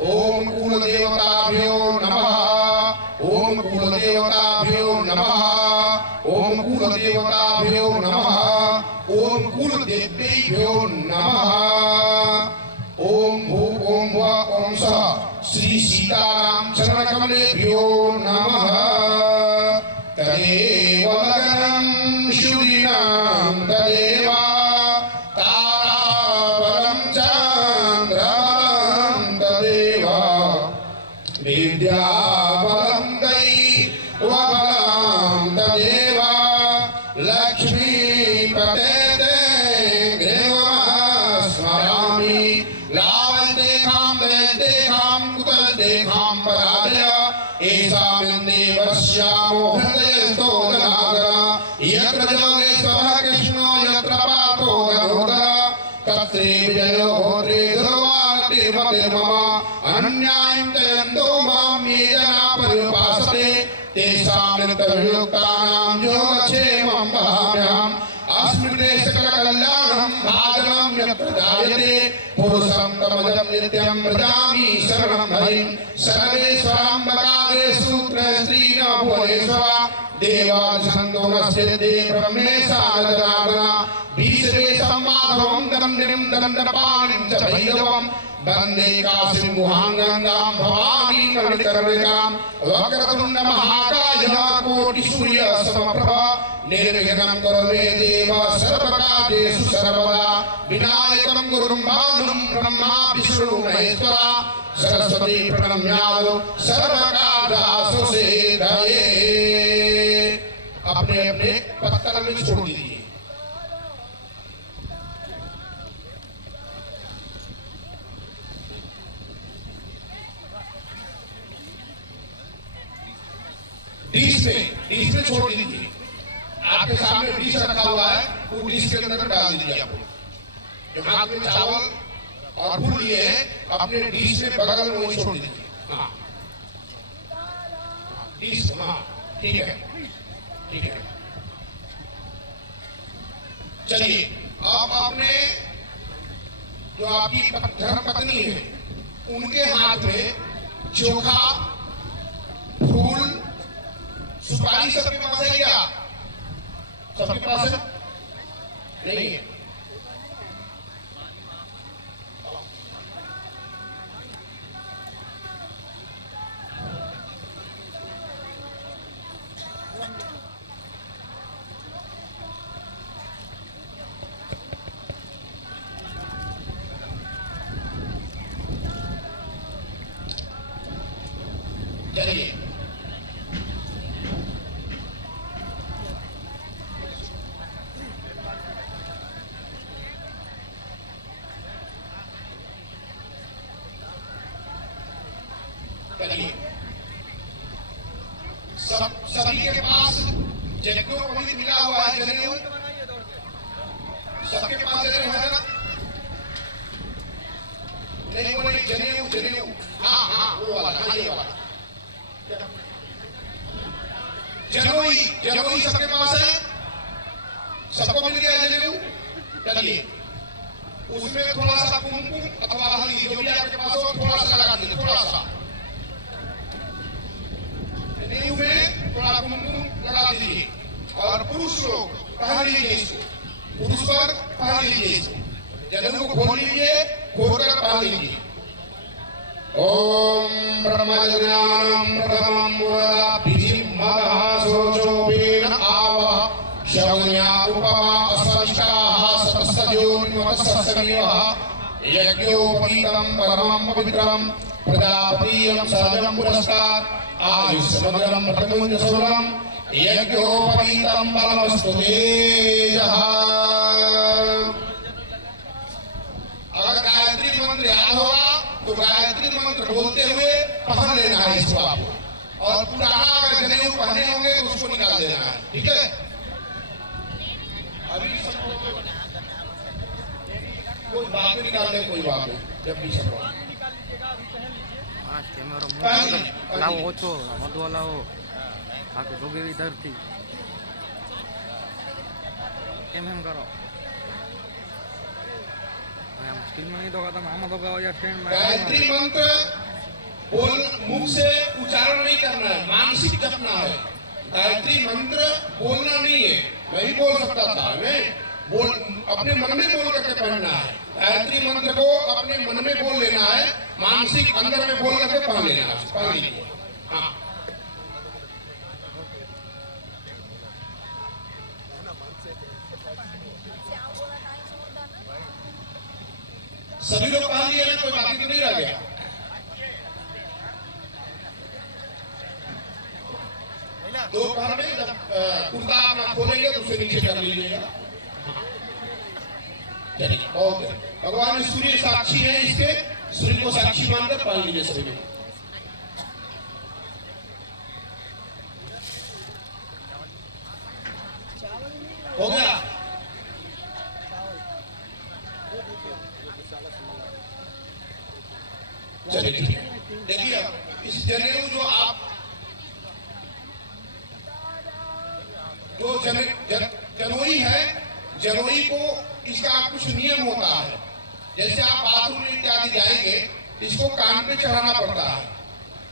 ओम कुल देवताभ्यो नमः, ओम कुल देवताभ्यो नमः, ओम कुल देवताभ्यो नमः, ओम कुल देवेभ्यो नमः। ओम भू ओम व ओम सः श्री सीताराम चरण कमलेभ्यो नमः। तदेव लग्नं शुचिनां तदेव ताराबलं चन्द्रबलं तदेव विद्याबलं दैवबलं तदेव लक्ष्मीपते स्मरामि लावन्तेखां दैतेखां कुतलतेखां पराजय एषामिन्देवस्यामो हृदयस्थो जनार्दन यत्र योगेश्वरः कृष्णो यत्र पार्थो गणोदर तत्रे विजयो होत्रे ध्रुवान्तिर्मते मम अनन्यायं जयन्तो मां ये जना पर्युपासते तेषां नित्ययुक्तानां योगक्षेमं वहाम्यहम् अस्मृते सकलकल्याणं भाजनं यत्र जायते पुरुषं तमजं नित्यं व्रजामि शरणं हरिं सर्वेश्वरं बकाले सूत्र स्त्रीण भुवनेश्वर देवासन्तो नश्यते ब्रह्मेशानजनार्दन भीष्मे सम्माधवं दण्डिं दण्डपाणिं च भैरवं वन्दे काशीं गुहाङ्गङ्गां भवानीं करुणिकरुणिकां वक्रतुण्ड महाकाय कोटिसूर्यसमप्रभा निर्विघ्नं कुरु मे देव सर्वकार्येषु सर्वदा विनायकं गुरुं बाहुं ब्रह्मा विष्णु महेश्वर सरस्वती प्रणम्यादो सर्वकार्यासु सिद्धये। अपने अपने पत्तल में छोड़ दीजिए। डिश में छोड़ दीजिए। आपके सामने डिश रखा हुआ है, वो डिश के अंदर डाल दीजिए। आप जो हाथ में चावल और फूल लिए हैं अपने डिश में बगल में वही छोड़ दीजिए। हाँ डिश, हाँ ठीक है ठीक है। चलिए अब आपने जो आपकी धर्मपत्नी है उनके हाथ में चोखा, फूल, सुपारी सबके पास है क्या? सबके पास है? नहीं है। चलिए सभी के पास यज्ञोपवीत मिला हुआ है जनेऊ, सबके पास जनेऊ है ना? नहीं वो नहीं, जनेऊ जनेऊ, हाँ हाँ वो वाला, हाँ ये वाला जनोई, जनोई सबके पास है, सबको मिल गया जनेऊ। चलिए उसमें थोड़ा सा कुमकुम अथवा हल्दी जो भी आपके पास हो थोड़ा सा लगा दीजिए, थोड़ा सा जनेऊ में थोड़ा कुमकुम लगा दीजिए। और पुरुष लोग पहन लीजिए इसको, पुरुष पर पहन लीजिए इसको, जनेऊ को खोल लीजिए, खोलकर पहन लीजिए। ओम ब्रह्मज्ञानं प्रथमं मुराभिः मदः सोचोपेन आवः शौन्या उपमा असविष्टाः सतसजोन्मतसस्समीवः यज्ञोपवीतं परमं पवित्रं प्रजापतिं सहजं पुरस्तात् आयुष्मग्रं प्रतमुञ्जसौरं यज्ञोपवीतं बलमस्तु तेजः। अगर गायत्री मंत्र याद होगा तो गायत्री मंत्र बोलते हुए पहन लेना है इसको आपको, और पुराना अगर जनेऊ पहने होंगे तो उसको निकाल देना है, ठीक है? अभी कोई बात नहीं निकालने, कोई बात नहीं, जब भी सब लाओ ओछो વધુ લાવો આખી ડોગેવી ધરતી કેમ એમ કરો આમ સ્કિલ માં નહીં દોગા તમે આમાં દોગાઓ યાર સ્ટેન્ડ માં गायत्री मंत्र बोल मुख से उच्चारण नहीं करना है, मानसिक जपना है। गायत्री मंत्र बोलना नहीं है, मैं भी बोल सकता था, मैं बोल अपने मन में बोल करके पढ़ना है। गायत्री मंत्र को अपने मन में बोल लेना है, मानसिक अंदर में बोल करके पढ़ लेना है, पढ़ लीजिए। हाँ सभी लोग पढ़ लिए ना, कोई बाकी तो नहीं रह गया? दोपहर में जब कुर्ता अपना खोलेंगे तो उसे नीचे कर लीजिएगा। चलिए बहुत है, भगवान सूर्य साक्षी है, इसके सूर्य को साक्षी मानकर पढ़ लीजिए सभी लोग। हो गया? चलिए ठीक है। देखिए इस जनेऊ जो आप जो जनोई है, जनोई को इसका कुछ नियम होता है। जैसे आप बाथरूम इत्यादि जाएंगे इसको कान पे चढ़ाना पड़ता है।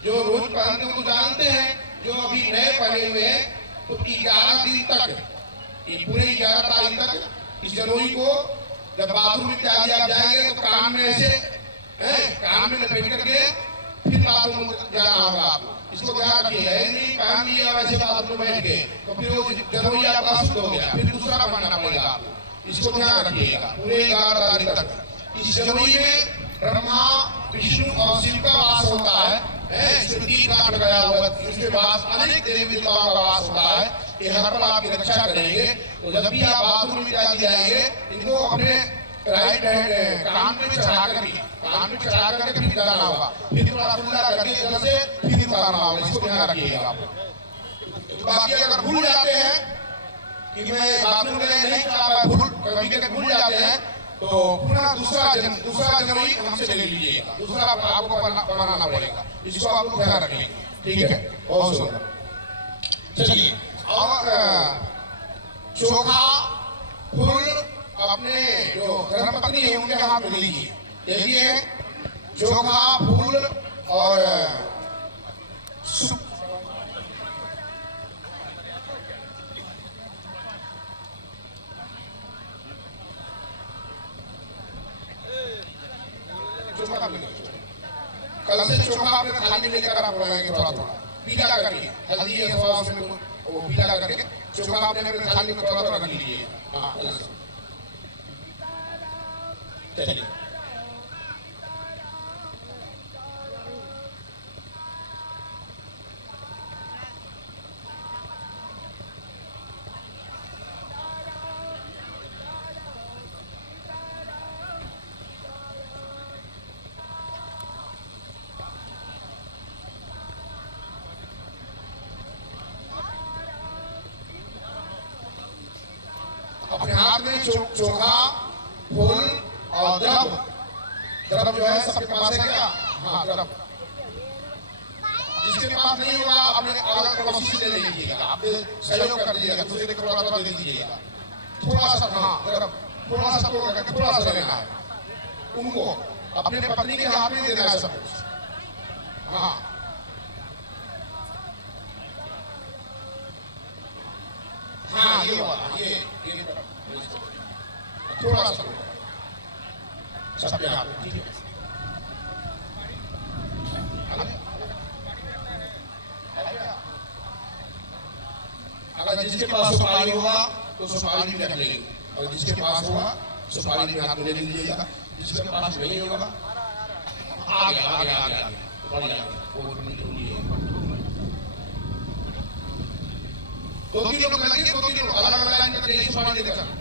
जो रोज पहनते हो तो जानते हैं, जो अभी नए पहने हुए हैं तो 11 दिन तक, ये पूरे 11 तारीख तक इस जनोई को जब बाथरूम इत्यादि आप जाएंगे तो कान में ऐसे कान में लपेट करके फिर बाथरूम जाना होगा आपको। इसको ध्यान रखिए, नहीं पहन लिया वैसे बाथरूम में बैठ गए तो फिर वो जनोई आपका अशुद्ध हो गया, फिर दूसरा पहनना पड़ेगा आपको। इसको ध्यान रखिएगा पूरे 11 तारीख तक। इस जनोई में ब्रह्मा विष्णु और शिव का वास होता है, इसमें 3 गांठ गया हुआ है, इसके बाद अनेक देवी देवताओं का वास होता है। ये हर पल आपकी रक्षा करेंगे। तो जब भी आप बाथरूम में जाएंगे इनको अपने राइट हैंड कान में चढ़ा करके फिर करना होगा, फिर थोड़ा खुला करके इधर से फिर उतारना होगा। इसको ध्यान रखिएगा आप। बाकी अगर भूल जाते हैं कि मैं बाथरूम में नहीं चला पाया, भूल जाते हैं तो पुनः दूसरा जनवरी हमसे ले लीजिएगा, दूसरा आपको बनाना पड़ेगा। इसको आपको ध्यान रखेंगे, ठीक है? बहुत सुंदर। चलिए और चोखा फूल अपने जो धर्मपत्नी है उनके हाथ में लीजिए। देखिए चोखा फूल और कल से चोखा अपने थाली में लेकर आप बनाएंगे, थोड़ा थोड़ा पीला करिए, हल्दी है थोड़ा उसमें वो पीला करके चोखा अपने थाली में थोड़ा थोड़ा रख लीजिए। हाँ चलिए अपने हाथ में चोखा, फूल और द्रव। द्रव जो है सबके पास है क्या? हाँ, द्रव। जिसके पास नहीं होगा अपने पड़ोसी से ले लीजिएगा, आप सहयोग कर दीजिएगा, दूसरे को थोड़ा दे दीजिएगा, थोड़ा सा। हाँ, द्रव थोड़ा सा तोड़ करके थोड़ा सा लेना है, उनको अपने पत्नी के हाथ में देना है सब कुछ। हाँ, हाँ, ये वाला, ये थोड़ा सा सबके हाथ में, ठीक है। अगर जिसके पास सुपारी होगा तो सुपारी भी रख लेंगे, और जिसके पास होगा सुपारी भी हाथ में ले लीजिएगा। जिसके पास नहीं होगा आगे आगे आगे आगे बढ़िया, दो तीन लोग लगे, दो तीन लोग अलग अलग लाइन करके सुपारी लेकर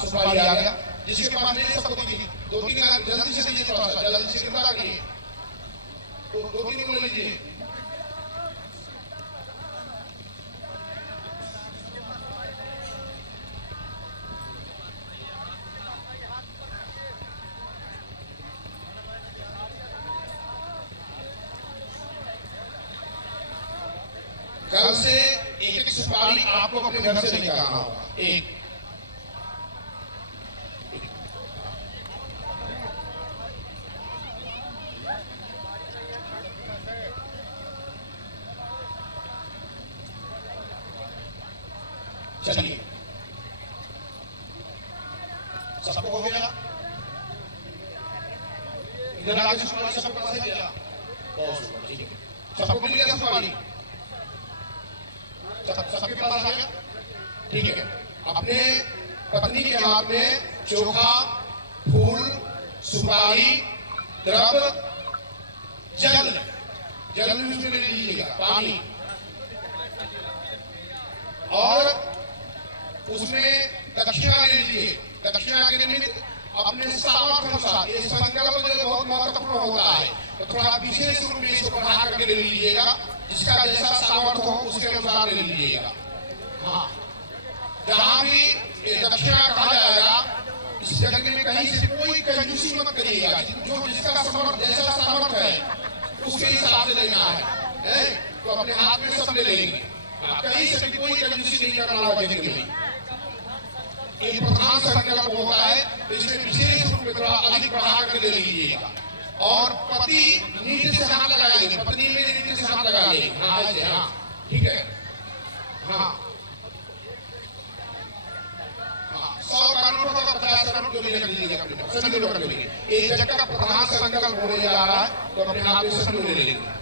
सुपारी आ गया। जिसके पास नहीं सबको दो तीन जल्दी से लीजिए, थोड़ा सा जल्दी से कितना करिए, दो तीन को लीजिए। कल से एक एक सुपारी आपको अपने घर से लेकर आना होगा, एक। चलिए, सबको हो गया? इधर आगे सुपारी सबको पास है क्या? बहुत ठीक है, सबको मिल गया सुपारी, सबके पास आ गया, ठीक है। अपने पत्नी के हाथ में चोखा, फूल, सुपारी, द्रव, जल, जल भी उसमें ले लीजिएगा, पानी, और उसमें दक्षिणा ले लीजिए। दक्षिणा के निमित्त अपने सामर्थ्य अनुसार, ये संकल्प जो बहुत महत्वपूर्ण होता है, तो थोड़ा विशेष रूप में इसको बढ़ा करके ले लीजिएगा, जिसका जैसा सामर्थ्य हो उसके अनुसार ले लीजिएगा। हाँ, जहाँ भी दक्षिणा कहा जाएगा इस जगह में कहीं से कोई कंजूसी मत करिएगा, जो जिसका सामर्थ्य जैसा सामर्थ्य है उसके हिसाब से लेना है, तो अपने हाथ में सब ले लेंगे, कहीं से भी कोई कंजूसी नहीं करना होगा। जिंदगी में एक प्रधान संकल्प होता है, तो इसमें विशेष रूप में थोड़ा अधिक बढ़ा कर ले लीजिएगा। और पति नीचे से हाथ लगाएंगे, पत्नी में नीचे से हाथ लगा लेंगे, हाँ ऐसे, हाँ ठीक है, हाँ 100 का नोट होगा, 50 का नोट जो भी रख लीजिएगा, सभी लोग रख लेंगे। एक जगह का प्रधान संकल्प होने जा रहा है, तो अपने हाथ में सभी ले लेंगे।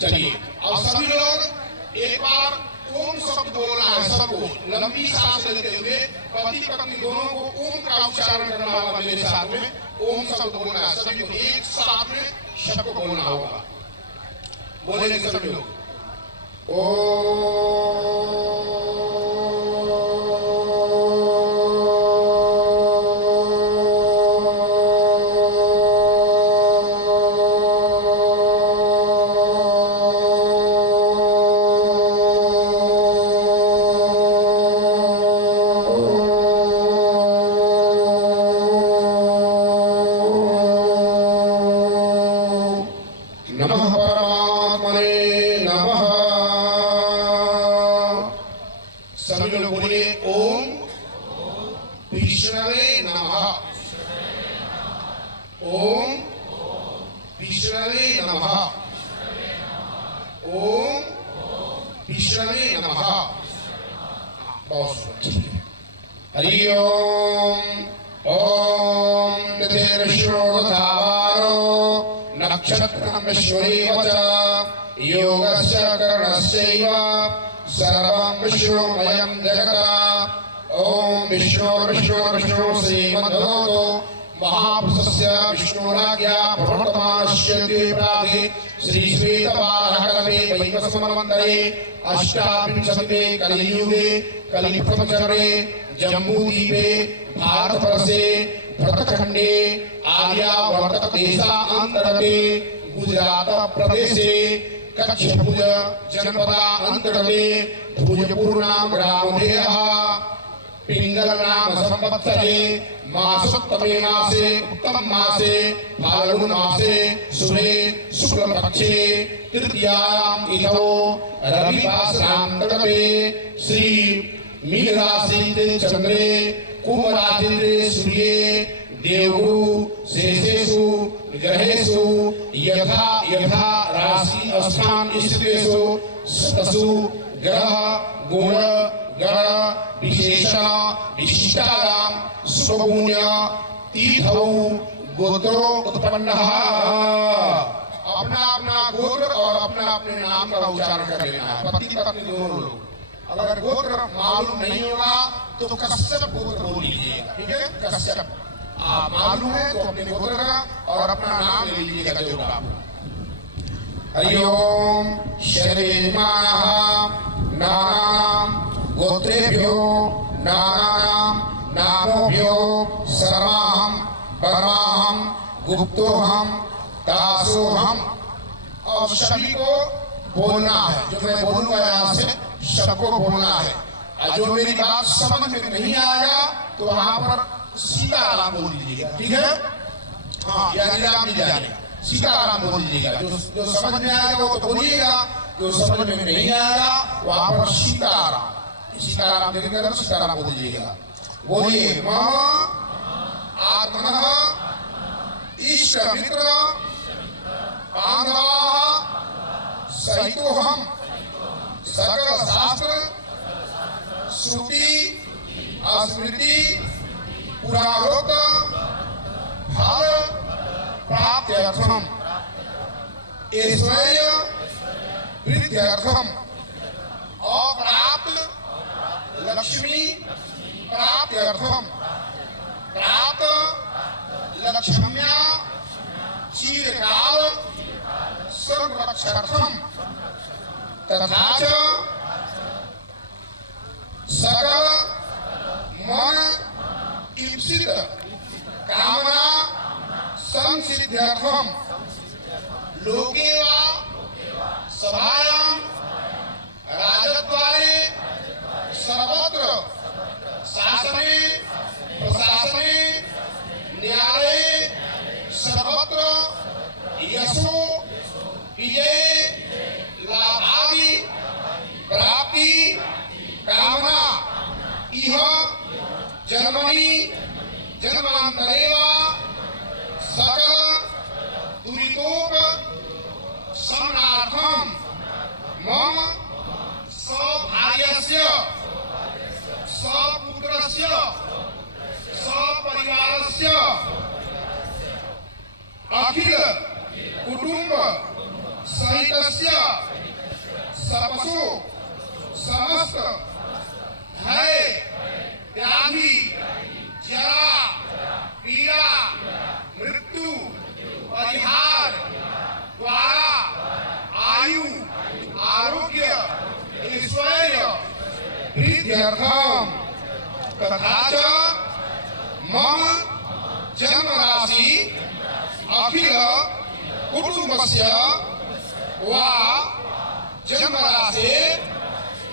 चलिए, अब सभी लोग एक बार ओम शब्द बोलना है, सबको लंबी सांस लेते हुए पति पत्नी दोनों को ओम का उच्चारण करना होगा। मेरे साथ में ओम शब्द बोलना है, सभी को एक साथ में शब्द बोलना होगा। बोलेंगे सभी लोग, नमः परमात्मने नमः। सभी लोग बोलिए ओम विष्णवे नमः, ओम विष्णवे नमः, ओम विष्णवे नमः। बहुत ठीक है। हरि ओम। ओम निधिर्षोधावारो नक्षत्रं विश्वमेव च योगस्य करणस्यैव सर्वं विश्वमयं जगत्। ओम विष्णु श्रीमद्भगवतो महापुरुषस्य विष्णुराज्ञा प्रवर्तमानस्य प्रागे श्री श्वेतवाराहकल्पे वैवस्वतमन्वन्तरे अष्टाविंशतिमे कलियुगे कलिप्रथमचरणे जम्बूद्वीपे भारतवर्षे भरतखण्डे आर्यावर्त देशान्तर्गते गुजरात प्रदेशे कच्छभुज जनपदान्तर्गते भोजपुर नाम ग्रामोदयः पिंगल नाम संवत्सरे मासोत्तमे मासे उत्तम मासे फाल्गुन मासे शुभे शुक्ल पक्षे तृतीयायां तिथौ रविवासरां तर्पे श्री मीन राशि चंद्रे कुंभ राशि सूर्ये देवगुरु शेषेषु ग्रहेषु यथा यथा राशि स्थान स्थितेषु तसु ग्रह गुण गण विशेषण विशिष्टायां स्वगुण्य तीर्थौ गोत्रो उत्पन्नः। अपना अपना गोत्र और अपना अपने नाम का उच्चारण कर लेना है, पति पत्नी दोनों लोग। अगर गोत्र मालूम नहीं होगा तो कश्यप गोत्र बोल लीजिएगा, ठीक है? कश्यप मालूम है तो अपने गोत्र का और अपना नाम ले लीजिएगा जो आप। हरि ओम शरीरमानः नानाम गोत्रेभ्यो नानाम नामोभ्यो सर्वाहम परमाहम गुप्तोहम दासोहम। और सभी को बोलना है, जो मैं बोलूंगा यहाँ से सबको बोलना है। और जो मेरी बात समझ में नहीं आएगा तो वहां पर सीताराम बोल दीजिएगा, ठीक है? हाँ, यानी राम जी जाने सीताराम बोल दीजिएगा। जो समझ में आएगा वो तो बोलिएगा, जो समझ में नहीं आएगा वहां पर सीताराम सीताराम देखेंगे सीताराम बोल दीजिएगा। बोलिए मम आत्मनः इष्ट मित्र बांधवाः सहितोहम सकल शास्त्र श्रुति स्मृति पुराणोक्त फल प्राप्त्यर्थम ऐश्वर्य वृद्ध्यर्थम अप्राप्त लक्ष्मी प्राप्त्यर्थम प्राप्त लक्ष्म्या चिरकाल सर्वरक्षार्थम तथा च सकल मन ईप्सित कामना संसिद्ध्यर्थम लोके वा सभायां राजद्वारे सर्वत्र शासने प्रशासने न्यायालये सर्वत्र यशो विजय लाभादि प्राप्ति कामना इह जन्मनि जन्मांतरे वा सकल दुरितोप शमनार्थम मम सभार्यस्य सपुत्रस्य सपरिवारस्य अखिल कुटुंब सहितस्य सपशु समस्त भय व्याधि जरा पीड़ा मृत्यु परिहार द्वारा आयु आरोग्य ऐश्वर्य वृद्ध्यर्थम तथा च मम जन्म राशि अखिल कुटुंबस्य वा जन्म राशि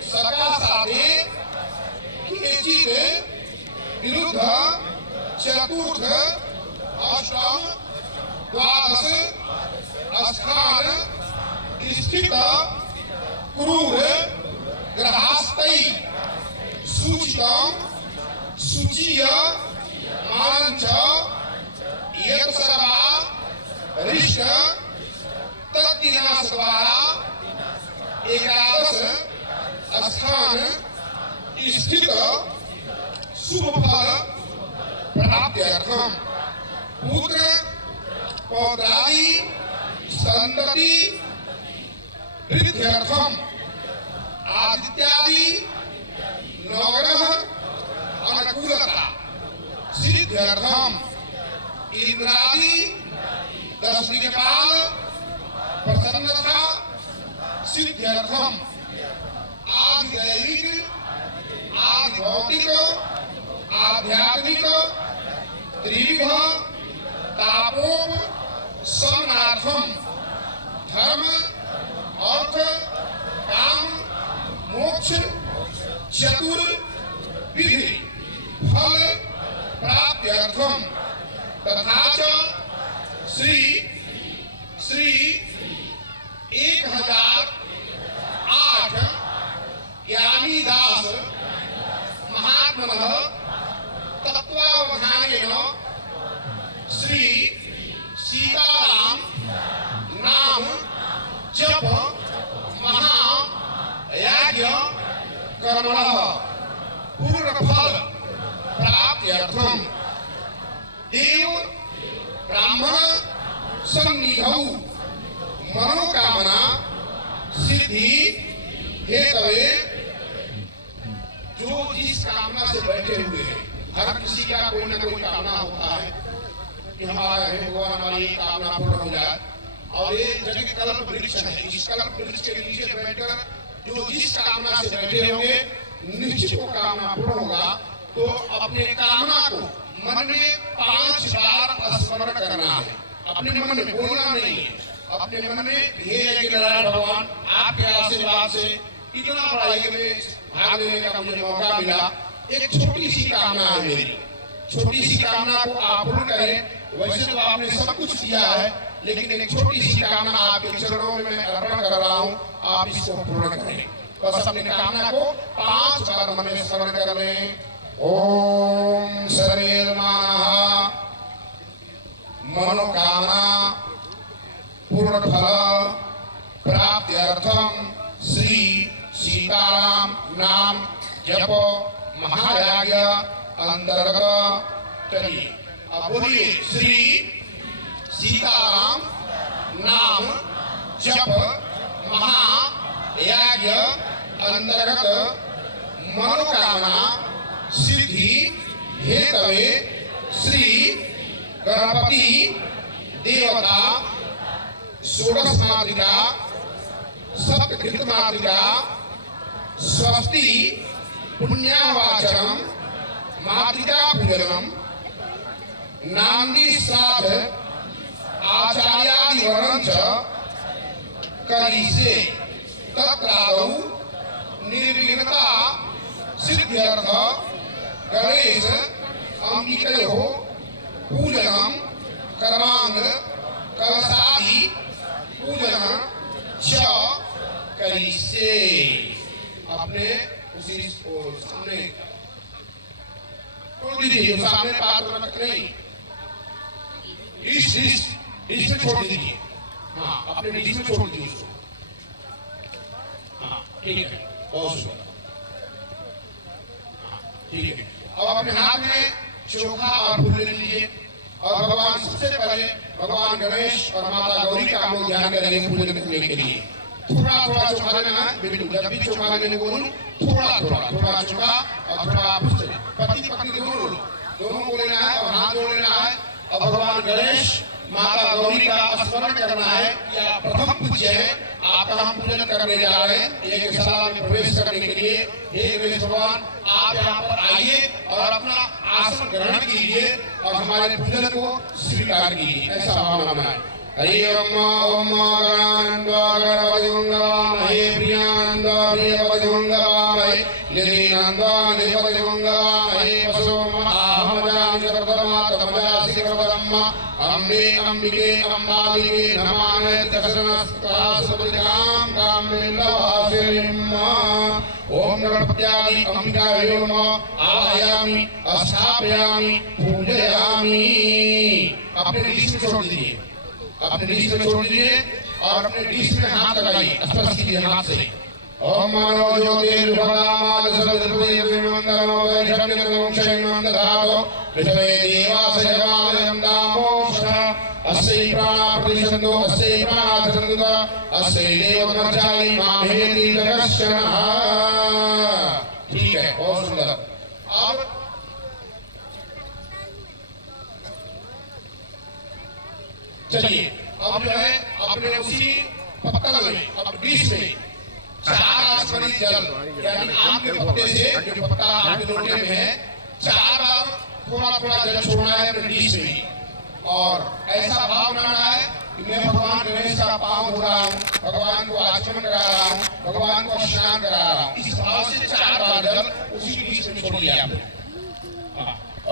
सकाशादि केचित् विरुद्ध चतुर्थ अष्टम द्वादश स्थान स्थित क्रूर ग्रहास्तै सूचितम सूचीय मांच यत् सर्वा रिष्ट तद्दिनाश द्वारा एकादश स्थान स्थित शुभ फल प्राप्त्यर्थम पुत्र पौत्रादि संतति वृद्ध्यर्थम आदित्यादि नवग्रह अनुकूलता सिद्ध्यर्थम इंद्रादि 10 दिक्पाल प्रसन्नता सिद्ध्यर्थम आदि दैविक आदि भौतिक आध्यात्मिक त्रिविध तापों शमनार्थम धर्म अर्थ काम मोक्ष चतुर्विधि फल प्राप्त्यर्थम तथा च श्री 1008 ज्ञानी दास महात्मनः तत्वावधानेन श्री सीताराम नाम जप महायज्ञ कर्मणः पूर्ण फल प्राप्त्यर्थम देव ब्राह्मण सन्निधौ मनोकामना सिद्धि हेतवे जो जिस कामना से बैठे हुए हैं, हर किसी का कोई ना कोई कामना होता है कि हमारा भगवान हमारी कामना पूर्ण हो जाए। और ये जगह कल्प वृक्ष है, इस कल्प वृक्ष के नीचे बैठकर जो जिस कामना से बैठे होंगे निश्चित वो कामना पूर्ण होगा। तो अपने कामना को मन में 5 बार स्मरण करना है, अपने मन में बोलना नहीं है, अपने मन में हे नारायण भगवान आपके आशीर्वाद से इतना बड़ा ये में भाग लेने का मुझे मौका मिला। एक छोटी सी कामना है मेरी, छोटी सी कामना को आप पूर्ण करें। वैसे तो आपने सब कुछ किया है, लेकिन एक छोटी सी कामना आपके चरणों में मैं अर्पण कर रहा हूँ, आप इसको पूर्ण करें। बस अपनी कामना को 5 बार मन में स्मरण कर लें। ओम सर्वेर्मानः मनोकामना पूर्ण फल प्राप्त्यर्थम श्री सीताराम नाम जप महायज्ञ अंतर्गत। चलिए अब बोलिए श्री सीताराम नाम जप महायज्ञ अंतर्गत मनोकामना सिद्धि हेतवे श्री गणपति देवता षोडश मातृका सप्तकृत मातृका स्वस्ति पुण्यावाचनम मातृका पूजनम नांदी श्राद्ध आचार्यादि वर्णन च करिष्ये तत्रादौ निर्विघ्नता सिद्ध्यर्थ गणेश अंबिकयोः पूजनम कर्मांग कलशादि पूजन च करिष्ये। अपने उसी सामने छोड़ दीजिए, सामने पात्र रख नहीं, डिश में छोड़ दीजिए। हाँ, अपने डिश में छोड़ दीजिए उसको। हाँ ठीक है, बहुत सुंदर। हाँ ठीक है। अब अपने हाथ में चोखा और फूल ले लीजिए और भगवान सबसे पहले भगवान गणेश और माता गौरी का हम लोग ध्यान करेंगे पूजन करने के लिए। थोड़ा थोड़ा चोखा लेना है बेटी, जब भी चोखा लेने को बोलूं थोड़ा थोड़ा चोखा और थोड़ा पति पत्नी दोनों को लेना है और हाथ जोड़ लेना है। और भगवान गणेश माता गौरी का स्मरण करना है कि आप प्रथम पूज्य है, आपका हम पूजन करने जा रहे हैं एक शाला में प्रवेश करने के लिए। हे गणेश भगवान आप यहाँ पर आइए और अपना आसन ग्रहण कीजिए और हमारे पूजन को स्वीकार कीजिए, ऐसा भावना बनाए। हरि ओम ओम गणानंदे प्रियानंदे निधिनंदे अम्बे अंबिके अम्बालिके नमामि तस्मस्तासुदिकां कामिल्लवासिनीम्। ओम गणपत्यादि अंबिकायै नमः आवाहयामि स्थापयामि पूजयामि। अपने डिश में छोड़ दीजिए, अपने डिश में छोड़ दीजिए और अपने डिश में हाथ लगाइए, स्पर्श कीजिए हाथ से। ओम मानो ज्योतिर्भगामाद सर्वदेवदेवमंगलो वैष्णवमंगलो विष्णवे देवासयमालयं दामोक्ष अस्यै प्राणप्रतिशन्तो अस्यै प्राणार्थसन्तो अस्यै देवमर्चायि मामेति जगश्चनः। ठीक है, बहुत सुंदर। अब चलिए अब जो है अपने उसी डिश में 4 आसमानी जल यानी आम के पत्ते से जो पत्ता आपके लोटे में है 4 बार थोड़ा थोड़ा जल छोड़ना है अपने डिश में और ऐसा भाव बनाना है कि मैं भगवान गणेश का पाँव धो रहा हूँ, भगवान को आचमन करा रहा हूँ, भगवान को स्नान करा रहा हूँ। इस भाव से 4 बार जल उसी डिश में छोड़ दिया आपने।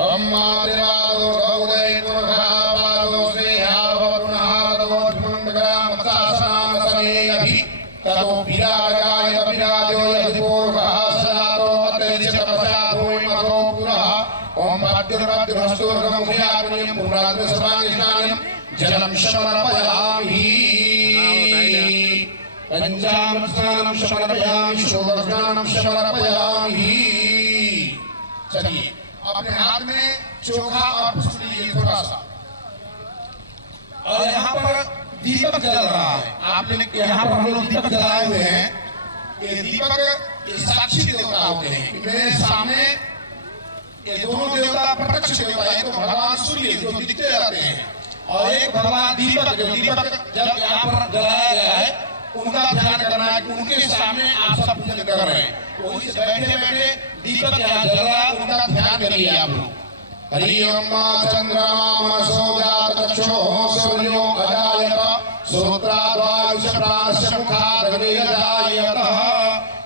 अम्मा देवादो गौदय गुरुभावादो स्नेहावरुणादो धुमंगरामतासनाम समेयभि ततो विरागाय विराजो यदिपूर्वहासनातो अत्यजितपसादो मतो पुरः ओम भाद्रभाद्रहस्तोर्गमुखयाग्निं पुराद्रसमानिष्णानिं जलं समर्पयामि पंचामृत स्नानं समर्पयामि षोडशस्नानं समर्पयामि। चलिए अपने हाथ में चोखा और पुष्प लीजिए थोड़ा सा और यहाँ पर दीपक जल रहा है। आपने यहाँ पर हम लोग दीपक जलाए हुए हैं। ये दीपक ये साक्षी देवता होते हैं। मेरे सामने ये दोनों देवता प्रत्यक्ष देवता है। तो भगवान सूर्य जो दिखते रहते हैं और एक भगवान दीपक जो दीपक जब यहाँ पर जलाया गया है उनका ध्यान करना है कि उनके सामने आप सब पूजन कर रहे हैं। तो इस बैठे बैठे दीपक यहाँ जल रहा है उनका ध्यान करिए आप लोग। हरि ओम चंद्रमा सोजातक्षो सूर्यो अजायत श्रोत्राद्वायुष प्राणस्य मुखादग्निर्जायतः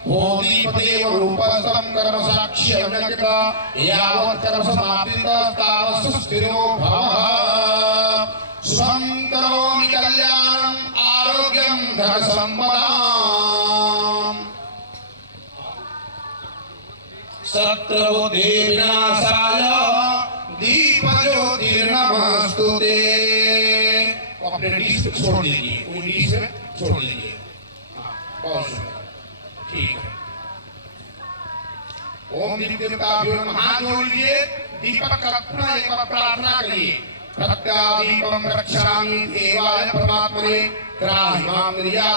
भूतिपदेव रूपस्थं कर्म साक्ष्यम्यक्ता यावत् कर्म समाप्तितः तावत् सुस्थिरो भवः। शुभं करोमि कल्याणं आरोग्यं धनसम्पदाम् शत्रुबुद्धिविनाशाय दीपज्योतिर्नमस्तुते। अपने डिश पे छोड़ दीजिए, वो डिश में छोड़ दीजिए। बहुत सुंदर, ठीक है। ओम दीप्तिकाभ्यो नमः जोड़िए। दीपक रखना एक बार प्रार्थना करिए। प्रत्यादीपम रक्षामि देवाय परमात्मने त्राहिमां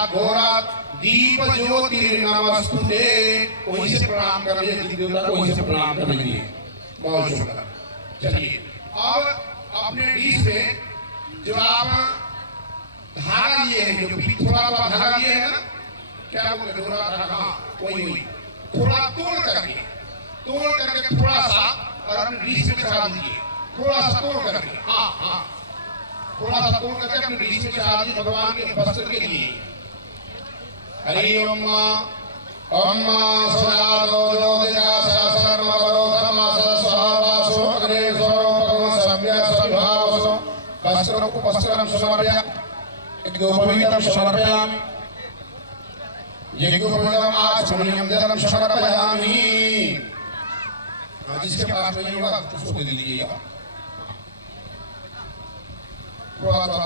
घोरात् दीप ज्योतिर्नमस्तुते। वहीं से प्रणाम कर लीजिए, देवता को वहीं से प्रणाम कर लीजिए। बहुत शुक्र। चलिए अब अपने डिश में जो आप धागा लिए हैं, जो थोड़ा सा धागा लिए है ना, क्या बोले थोड़ा धागा, हाँ वही थोड़ा तोड़ करके थोड़ा सा और अपने डिश में चढ़ा दीजिए। थोड़ा सा तोड़ करके, हाँ हाँ थोड़ा सा तोड़ करके अपने डिश में चढ़ा दीजिए भगवान के वस्त्र के लिए। हरि ओम ओम सदादो ज्योतिरा सहस्रमवरो धर्मास स्वाहासो अग्रे स्वरो भगवान सम्य सविभावसो वस्त्रं पुष्पं समर्पयामि यज्ञोपवीतं समर्पयामि यज्ञोपवीतम् आचमनीयं जलं समर्पयामि। जिसके पास नहीं होगा उसको दे दीजिएगा। थोड़ा सा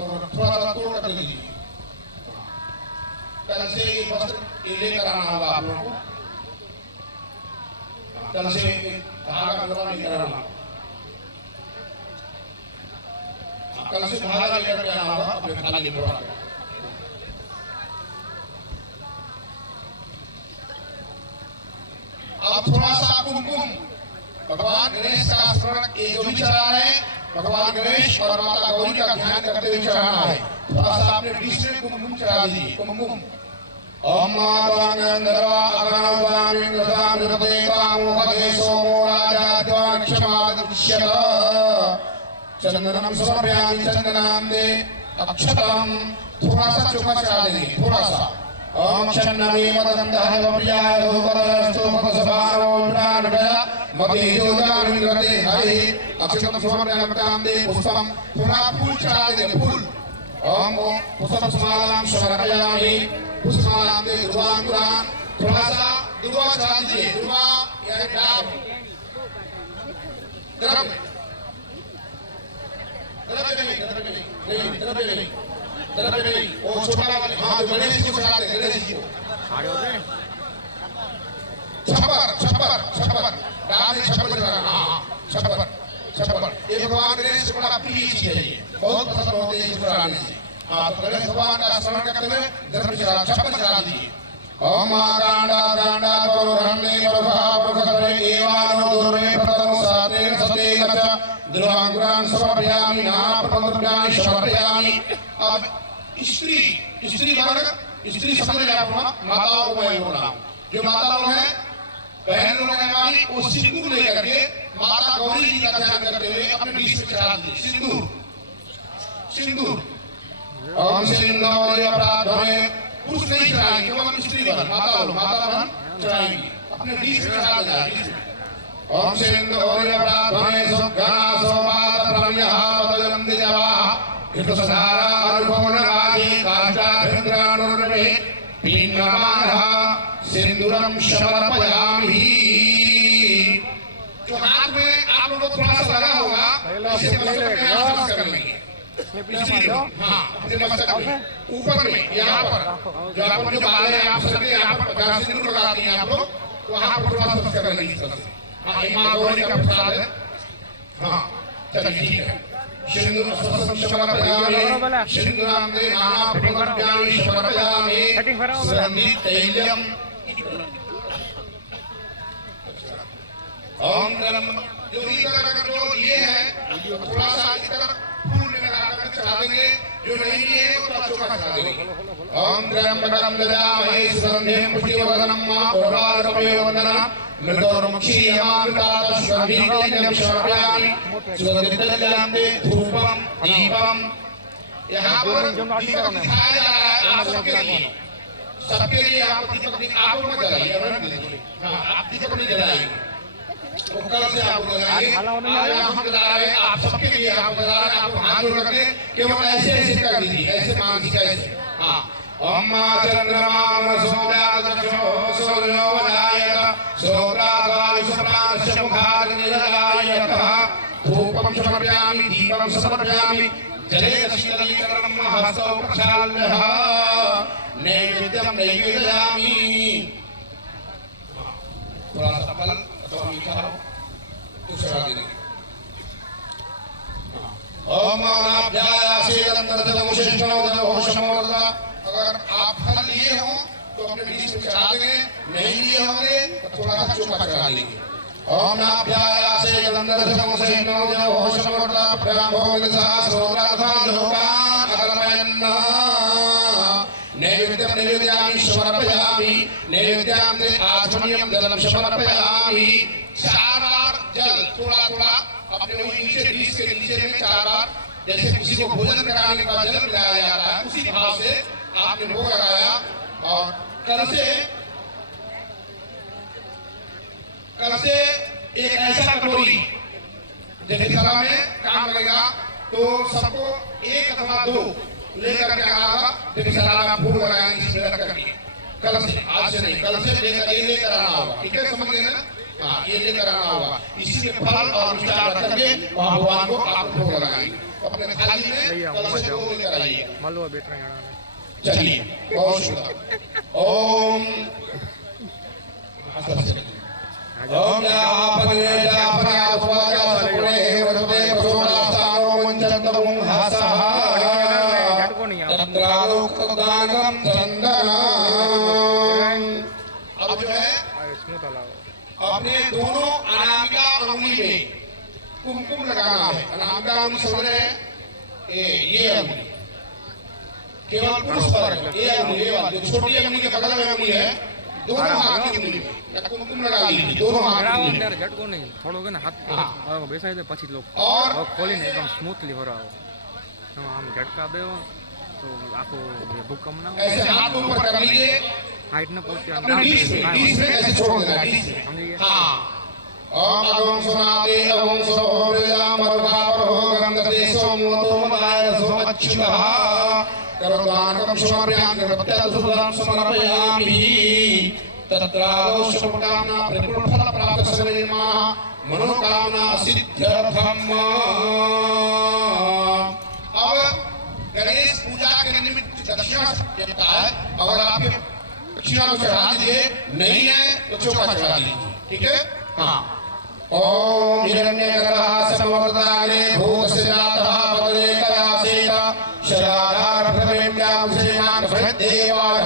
तोड़ कर दीजिए। कल से ये वस्त्र लेकर आना होगा आप लोगों को। कल से धागा लेकर आना, कल से धागा लेकर आना होगा अपने थाली में। अब थोड़ा सा कुमकुम भगवान गणेश का स्मरण जो भी चढ़ा रहे हैं, भगवान गणेश और माता गौरी का ध्यान करते हुए चढ़ाना है। थोड़ा सा अपने डिश में कुमकुम चढ़ा दीजिए। कुमकुम ओम मातांगंधर्वा अग्नवामिंद्रसामृतदेवामुखदेशो मोराजाद्वाक्षमादृश्यत चंदनम समर्पयामि चंदनां दे अक्षतम। थोड़ा सा चोखा चढ़ा देंगे, थोड़ा सा। ओम शन्नमे मदगंधाय वप्रियाय भूवरस्तो भगसभारो विडानडया मतियोदान विरते हरि अक्षतम समर्पयामि तां दे पुष्पम। थोड़ा फूल चढ़ा देंगे, फूल। ओम पुष्पमालां समर्पयामि पुष्पमालां दे दुर्वांकुरान्। थोड़ा सा दुर्वा चढ़ा दीजिए, दुर्वा या डाब तरफ में वो छोटा वाले, हाँ जो गणेश जी को चढ़ाते हैं, गणेश जी को छप्पर डाल में छप्पर चढ़ाना। हाँ छप्पर ये भगवान गणेश को बड़ा प्रिय चीज है, ये बहुत पसंद होते हैं इसको चढ़ाने से। हाँ तो गणेश भगवान का स्मरण करते हुए छप्पर चढ़ा दीजिए। ओम गांडा गांडा बरुहन्ने बरुहावरुहरे एवानो दुर्वे प्रतनो सातेन सतेन च दुर्वांकुरान् समर्पयामि नाना प्रपद्रव्यानि समर्पयामि। अब स्त्री वर्ग स्त्री समझ गया अपना, माताओं को मैं बोल रहा हूँ, जो माता लोग हैं, बहन लोग हैं हमारी, वो सिंदूर लेकर के माता गौरी जी का ध्यान करते हुए अपने बीच में चढ़ा दी सिंदूर। सिंदूर ओम सिंदूर अपराधने, पुरुष नहीं चढ़ाएंगे, केवल स्त्री बहन माता बहन चढ़ाएंगी, अपने बीच में चढ़ा देना। ओम सिंदूर अपराधने सुगना सोमात प्रम्यः पदजलम दिजवा कृतसारा अनुभवनराजी काष्ठाभिन्द्रानुर्वे पिंगमानः सिंदूरम समर्पयामि। जो हाथ में आप लोगों को थोड़ा सा लगा होगा, इसे मस्तक में आसन कर लेंगे। हाँ, अपने मस्तक में ऊपर में, यहाँ पर जो आप जो बाल है आप सर के यहाँ पर जहाँ सिंदूर लगाती हैं आप लोग, वहाँ पर थोड़ा सा कर लेंगे। हाँ, माँ गौरी का प्रसाद है। हाँ, चलिए ठीक है। सिंदूर समर्पयामि सिंदूरांते नाना प्रकल्प्यामि समर्पयामि सुगंधित तैलम। ओम गरम जो इधर अगर जो ये है थोड़ा सा इधर फूल लगाकर चढ़ा देंगे, जो नहीं है वो थोड़ा चोखा चढ़ा देंगे। ओम गरम गरम ददामहे सुगंधिं पुष्टिवर्धनम् और्वारुकमेव वन्दना मृतोर्मुक्षीयमामृतात् सुगन्धिं समर्पयामि सुगन्धितैलान्ते धूपं दीपं। यहाँ पर दीपक दिखाया जा रहा है आप सबके लिए, सबके लिए आप दीपक आप लोग मत जलाइए। हाँ, आप दीपक नहीं जलाएंगे, तो कल से आप जलाएंगे। हम जला रहे हैं आप सबके लिए, आप जला रहे हैं, आप हाथ जोड़ करके केवल ऐसे ऐसे कर दीजिए, ऐसे मान दीजिए ऐसे। हाँ, ओम चंद्रमा सोमयादक्षो सूर्यो वदायत सोत्रागायुष्मास्य मुखाग्निजलायत धूपं समर्पयामि दीपं समर्पयामि जले शीतलीकरणं हस्तौ प्रक्षाल्यः नैवेद्यं नैवेदयामि। थोड़ा सा फल अथवा मीठा हो तो चढ़ा देंगे। ओम अनाभ्यायासेदन्तरजलमुषिष्णोदयोषमोदता। अगर आप फल लिए हो तो अपने बीच में चढ़ा देंगे, नहीं लिए होंगे तो थोड़ा सा चोखा चढ़ा देंगे। ओम नाभ्यायासेदन्तरजलमुषिष्णोदयोषमोदता प्रयाभोगसा सोराधालोकान् अकल्पयन् नैवेद्यं नैवेदयामि समर्पयामि नैवेद्यां आचमनीयं जलं समर्पयामि। 4 बार जल थोड़ा थोड़ा अपने वो नीचे डिश के नीचे में 4 बार, जैसे किसी को भोजन कराने का जल पिलाया जाता है उसी भाव से आपने भोग लगाया। और कल से एक ऐसा कटोरी जैसे सभा में काम लगेगा तो सबको 1 अथवा 2 लेकर के आना, जैसे सभा में भोग लगाएंगे इसमें रख करके। कल से, आज से नहीं, कल से लेकर आना होगा, ठीक है, समझ गए ना? हाँ, ये लेकर आना होगा, इसी के फल और विचार रख करके वहाँ भगवान को आप भोग लगाएंगे। अपने थाली में कल से भोग लेकर आइए। चलिए, बहुत शुक्रिया। ओम ओम जापने जापने आत्माया सुने वरदे प्रसोनासारो मंचंदमुं हासः चंद्रालोकदानम चंदनम। अब जो है अपने दोनों अनामिका अंगुली में कुमकुम लगाना है। अनामिका अंगुली समझ रहे हैं? ये अंगुली केवल पुरुष पर है, ये अंगुली वाली जो छोटी अंगुली के बगल में अंगुली है, दोनों हाथ की अंगुली में कुमकुम लगा लीजिए, दोनों हाथ की अंगुली में। झटको नहीं, થોડોક ને હાથ બેસાઈ દે પછી લોકો और ખોલીને એકદમ સ્મૂથલી ભરાવો। આમ झटका દેવો તો આખો ભૂકંપ ના ऐसे हाथ ऊपर कर लीजिए, હાઈટ न पहुंचे अपने बीच में ऐसे छोड़ देना, बीच में। समझ गए? हाँ, ओम अगम सुनाते अगम सोमर्यामर्गावरो गंधते सोमोतोमदाय सोमच्युतः करोदानकं समर्पयामि प्रत्यक्षुदं समर्पयामि तत्रादोषकामना प्रतिफल प्राप्त सर्वेमा मनोकामना सिद्ध्यर्थम। अब गणेश पूजा के निमित्त दक्षिणा देता है, अगर आप दक्षिणा को चढ़ा दीजिए, नहीं है तो चोखा चढ़ा दीजिए, ठीक है? हाँ। ओम हिरण्यगर्भः समवर्ताग्रे भूतस्य जातः पदे कयासेन शराधार प्रथमेभ्यां श्रीमान् भृदेवाः